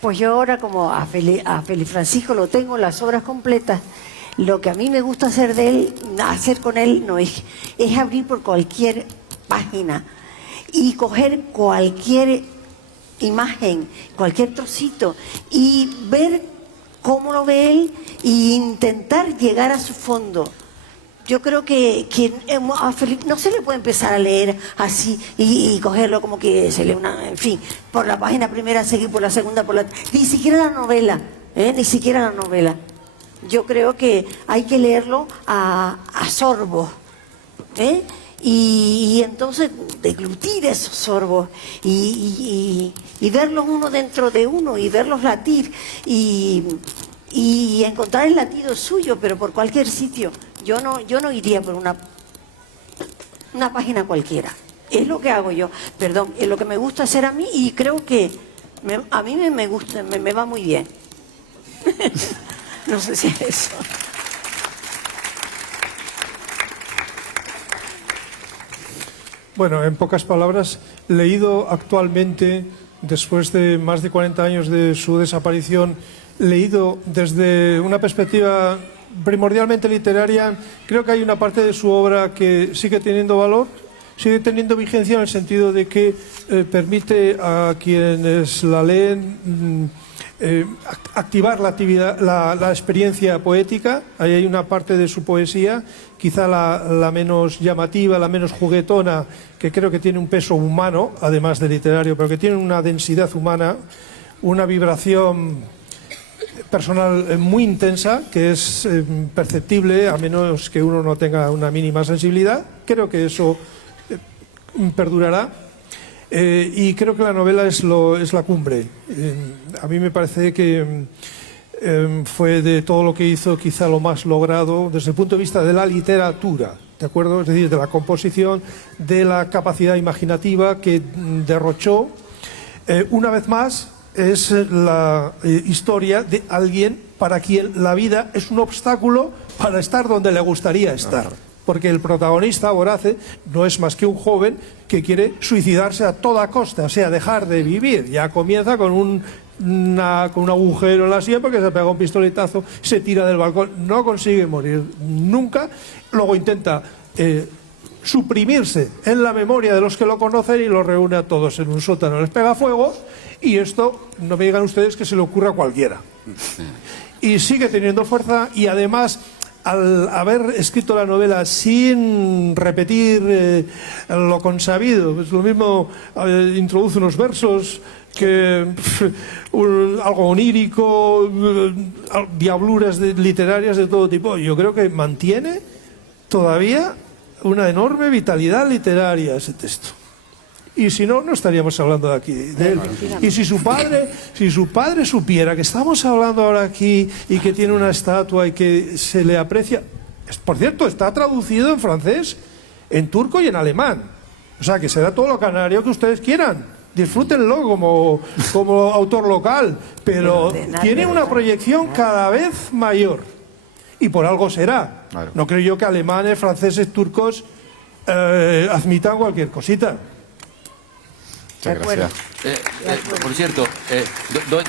Pues yo ahora, como a Félix Francisco lo tengo las obras completas, lo que a mí me gusta hacer con él no es abrir por cualquier página y coger cualquier imagen, cualquier trocito y ver cómo lo ve él e intentar llegar a su fondo. Yo creo que a Félix no se le puede empezar a leer así y cogerlo como que se lee en fin, por la página primera, seguir por la segunda, ni siquiera la novela, ni siquiera la novela. Yo creo que hay que leerlo a sorbos, y entonces deglutir esos sorbos y verlos uno dentro de uno y verlos latir y encontrar el latido suyo, pero por cualquier sitio. Yo no iría por una página cualquiera. Es lo que hago yo. Perdón, es lo que me gusta hacer a mí y creo que a mí me gusta, me va muy bien. No sé si es eso. Bueno, en pocas palabras, leído actualmente, después de más de 40 años de su desaparición, leído desde una perspectiva primordialmente literaria, creo que hay una parte de su obra que sigue teniendo valor, sigue teniendo vigencia en el sentido de que permite a quienes la leen activar la actividad, la experiencia poética. Ahí hay una parte de su poesía, quizá la menos llamativa, la menos juguetona, que creo que tiene un peso humano, además de literario, pero que tiene una densidad humana, una vibración personal muy intensa, que es perceptible a menos que uno no tenga una mínima sensibilidad. Creo que eso perdurará. Y creo que la novela es la cumbre. A mí me parece que fue de todo lo que hizo quizá lo más logrado desde el punto de vista de la literatura, ¿de acuerdo? Es decir, de la composición, de la capacidad imaginativa que derrochó. Una vez más, es la historia de alguien para quien la vida es un obstáculo para estar donde le gustaría estar. Porque el protagonista, Vorace, no es más que un joven que quiere suicidarse a toda costa, o sea, dejar de vivir. Ya comienza con un agujero en la sien porque se pega un pistoletazo, se tira del balcón, no consigue morir nunca. Luego intenta suprimirse en la memoria de los que lo conocen y los reúne a todos en un sótano, les pega fuego, y esto no me digan ustedes que se le ocurra a cualquiera. Y sigue teniendo fuerza, y además, al haber escrito la novela sin repetir lo consabido, es lo mismo, introduce unos versos que algo onírico, diabluras literarias de todo tipo. Yo creo que mantiene todavía una enorme vitalidad literaria ese texto. Y si no, no estaríamos hablando de aquí de él. Y si su padre supiera que estamos hablando ahora aquí y que tiene una estatua y que se le aprecia, por cierto, está traducido en francés, en turco y en alemán. O sea, que será todo lo canario que ustedes quieran. Disfrútenlo como autor local, pero tiene una proyección cada vez mayor. Y por algo será. Claro. No creo yo que alemanes, franceses, turcos admitan cualquier cosita. Muchas gracias. Por cierto,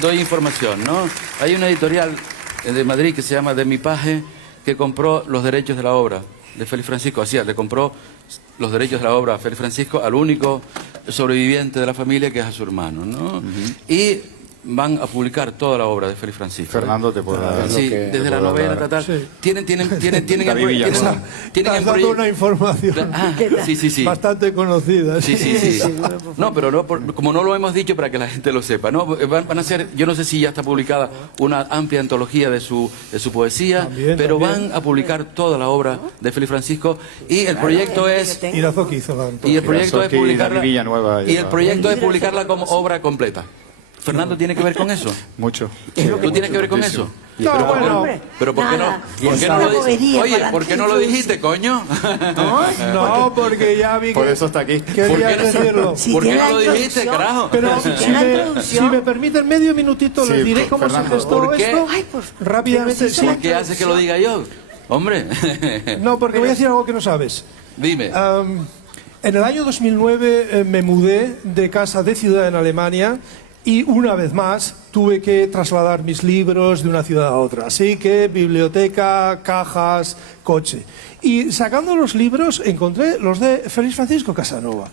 doy información, ¿no? Hay una editorial de Madrid que se llama De Mi Paje, que compró los derechos de la obra de Félix Francisco. Así, le compró los derechos de la obra a Félix Francisco, al único sobreviviente de la familia, que es a su hermano, ¿no? Y van a publicar toda la obra de Félix Francisco. Fernando te puede dar. Sí, desde la novela, tal. Sí. Tienen Has dado una información sí. bastante conocida. Sí. No, pero no, como no lo hemos dicho para que la gente lo sepa, ¿no? Van a hacer, yo no sé si ya está publicada una amplia antología de su poesía, pero van a publicar toda la obra de Félix Francisco, y el proyecto es... Irazoki hizo la antología. Y el proyecto es publicarla, David Villanueva y el proyecto es publicarla como obra completa. ¿Fernando tiene que ver con eso? Mucho. ¿Tú tienes que ver con eso? No, bueno. Pero ¿por qué no? Nada. ¿Por qué no lo dijiste? Oye, ¿por qué no lo dijiste, coño? No, porque ya vi Por que eso está aquí. querías decirlo. Si ¿Por qué tiene no lo la dijiste, introducción. carajo? Pero si me permiten medio minutito, Sí, les diré cómo se Fernando. gestó ¿Por qué? esto. Ay, Rápidamente. Sí. ¿Por qué hace que lo diga yo? Hombre. No, porque voy a decir algo que no sabes. Dime. En el año 2009 me mudé de casa de ciudad en Alemania, y una vez más tuve que trasladar mis libros de una ciudad a otra. Así que biblioteca, cajas, coche. Y sacando los libros encontré los de Félix Francisco Casanova.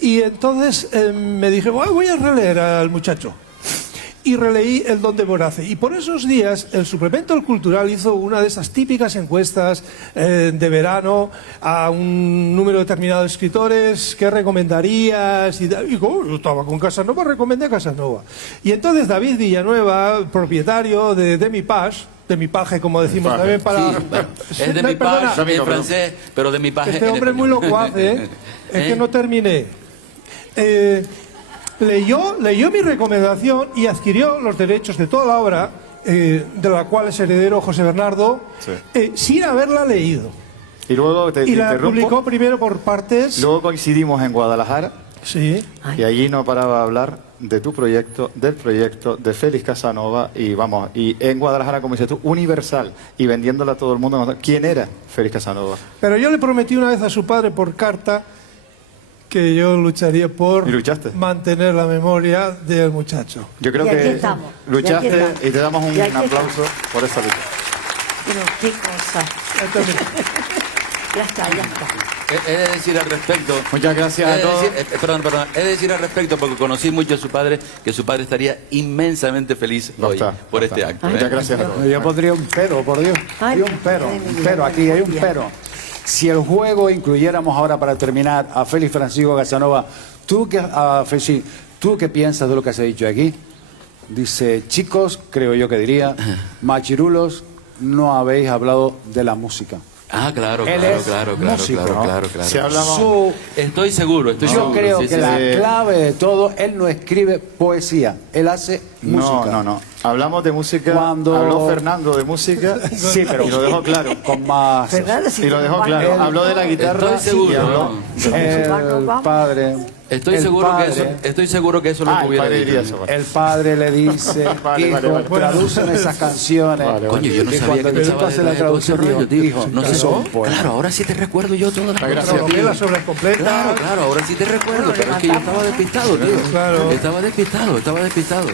Y entonces me dije, voy a releer al muchacho. Y releí El don de Vorace. Y por esos días el suplemento El Cultural hizo una de esas típicas encuestas de verano a un número determinado de escritores. ¿Qué recomendarías? Y como yo estaba con Casanova, recomendé a Casanova. Y entonces David Villanueva, propietario de Mi Paje, de Mi Paje, como decimos también para... Sí, es de Mi Paje en francés, pero de Mi Paje Este en hombre es muy español. locuaz, ¿eh? Es que no terminé. Leyó mi recomendación y adquirió los derechos de toda la obra, de la cual es heredero José Bernardo, sin haberla leído. Y luego te Y la interrumpo. publicó primero por partes. Luego coincidimos en Guadalajara, Sí. y allí no paraba de hablar de tu proyecto, del proyecto de Félix Casanova, y vamos, y en Guadalajara, como dices tú, universal, y vendiéndola a todo el mundo. ¿Quién era Félix Casanova? Pero yo le prometí una vez a su padre por carta que yo lucharía por ¿Y luchaste? mantener la memoria del muchacho. Yo creo Y aquí que estamos. luchaste, Y aquí estamos. y te damos un Y aquí aplauso por esa lucha. Pero qué cosa. Ya está. He de decir al respecto... Muchas gracias a todos. Perdón. He de decir al respecto, porque conocí mucho a su padre, que su padre estaría inmensamente feliz hoy por este acto. Muchas gracias a todos. Yo pondría un pero, por Dios. Ay, Hay un pero, madre mía, un pero, aquí hay un María. pero. Si el juego incluyéramos ahora, para terminar, a Félix Francisco Casanova, ¿tú qué piensas de lo que se ha dicho aquí? Dice, chicos, creo yo que diría, machirulos, no habéis hablado de la música. Ah, claro. Él es músico, ¿no? Si hablamos... Estoy seguro. Yo creo que la clave de todo, él no escribe poesía, él hace música. No. Hablamos de música. Cuando- Habló Fernando de música. Sí, pero y lo dejó claro. con más... Fernando, si Y lo tú dejó vas- claro. Habló de la guitarra Estoy seguro, y habló... ¿no? El padre... Estoy el seguro padre- que eso lo el hubiera padre dicho. diría eso. El padre le dice, Vale, hijo, vale. traducen esas canciones. Coño, yo no Y sabía cuando que tú pensaba haces la de todo ese traducción, rollo, tío. hijo, No sé, son poemas. claro, ahora sí te recuerdo yo todas las cosas. Gracias. Novela sobre completas. Claro, ahora sí te recuerdo, pero es que yo estaba despistado, tío. Claro. Estaba despistado.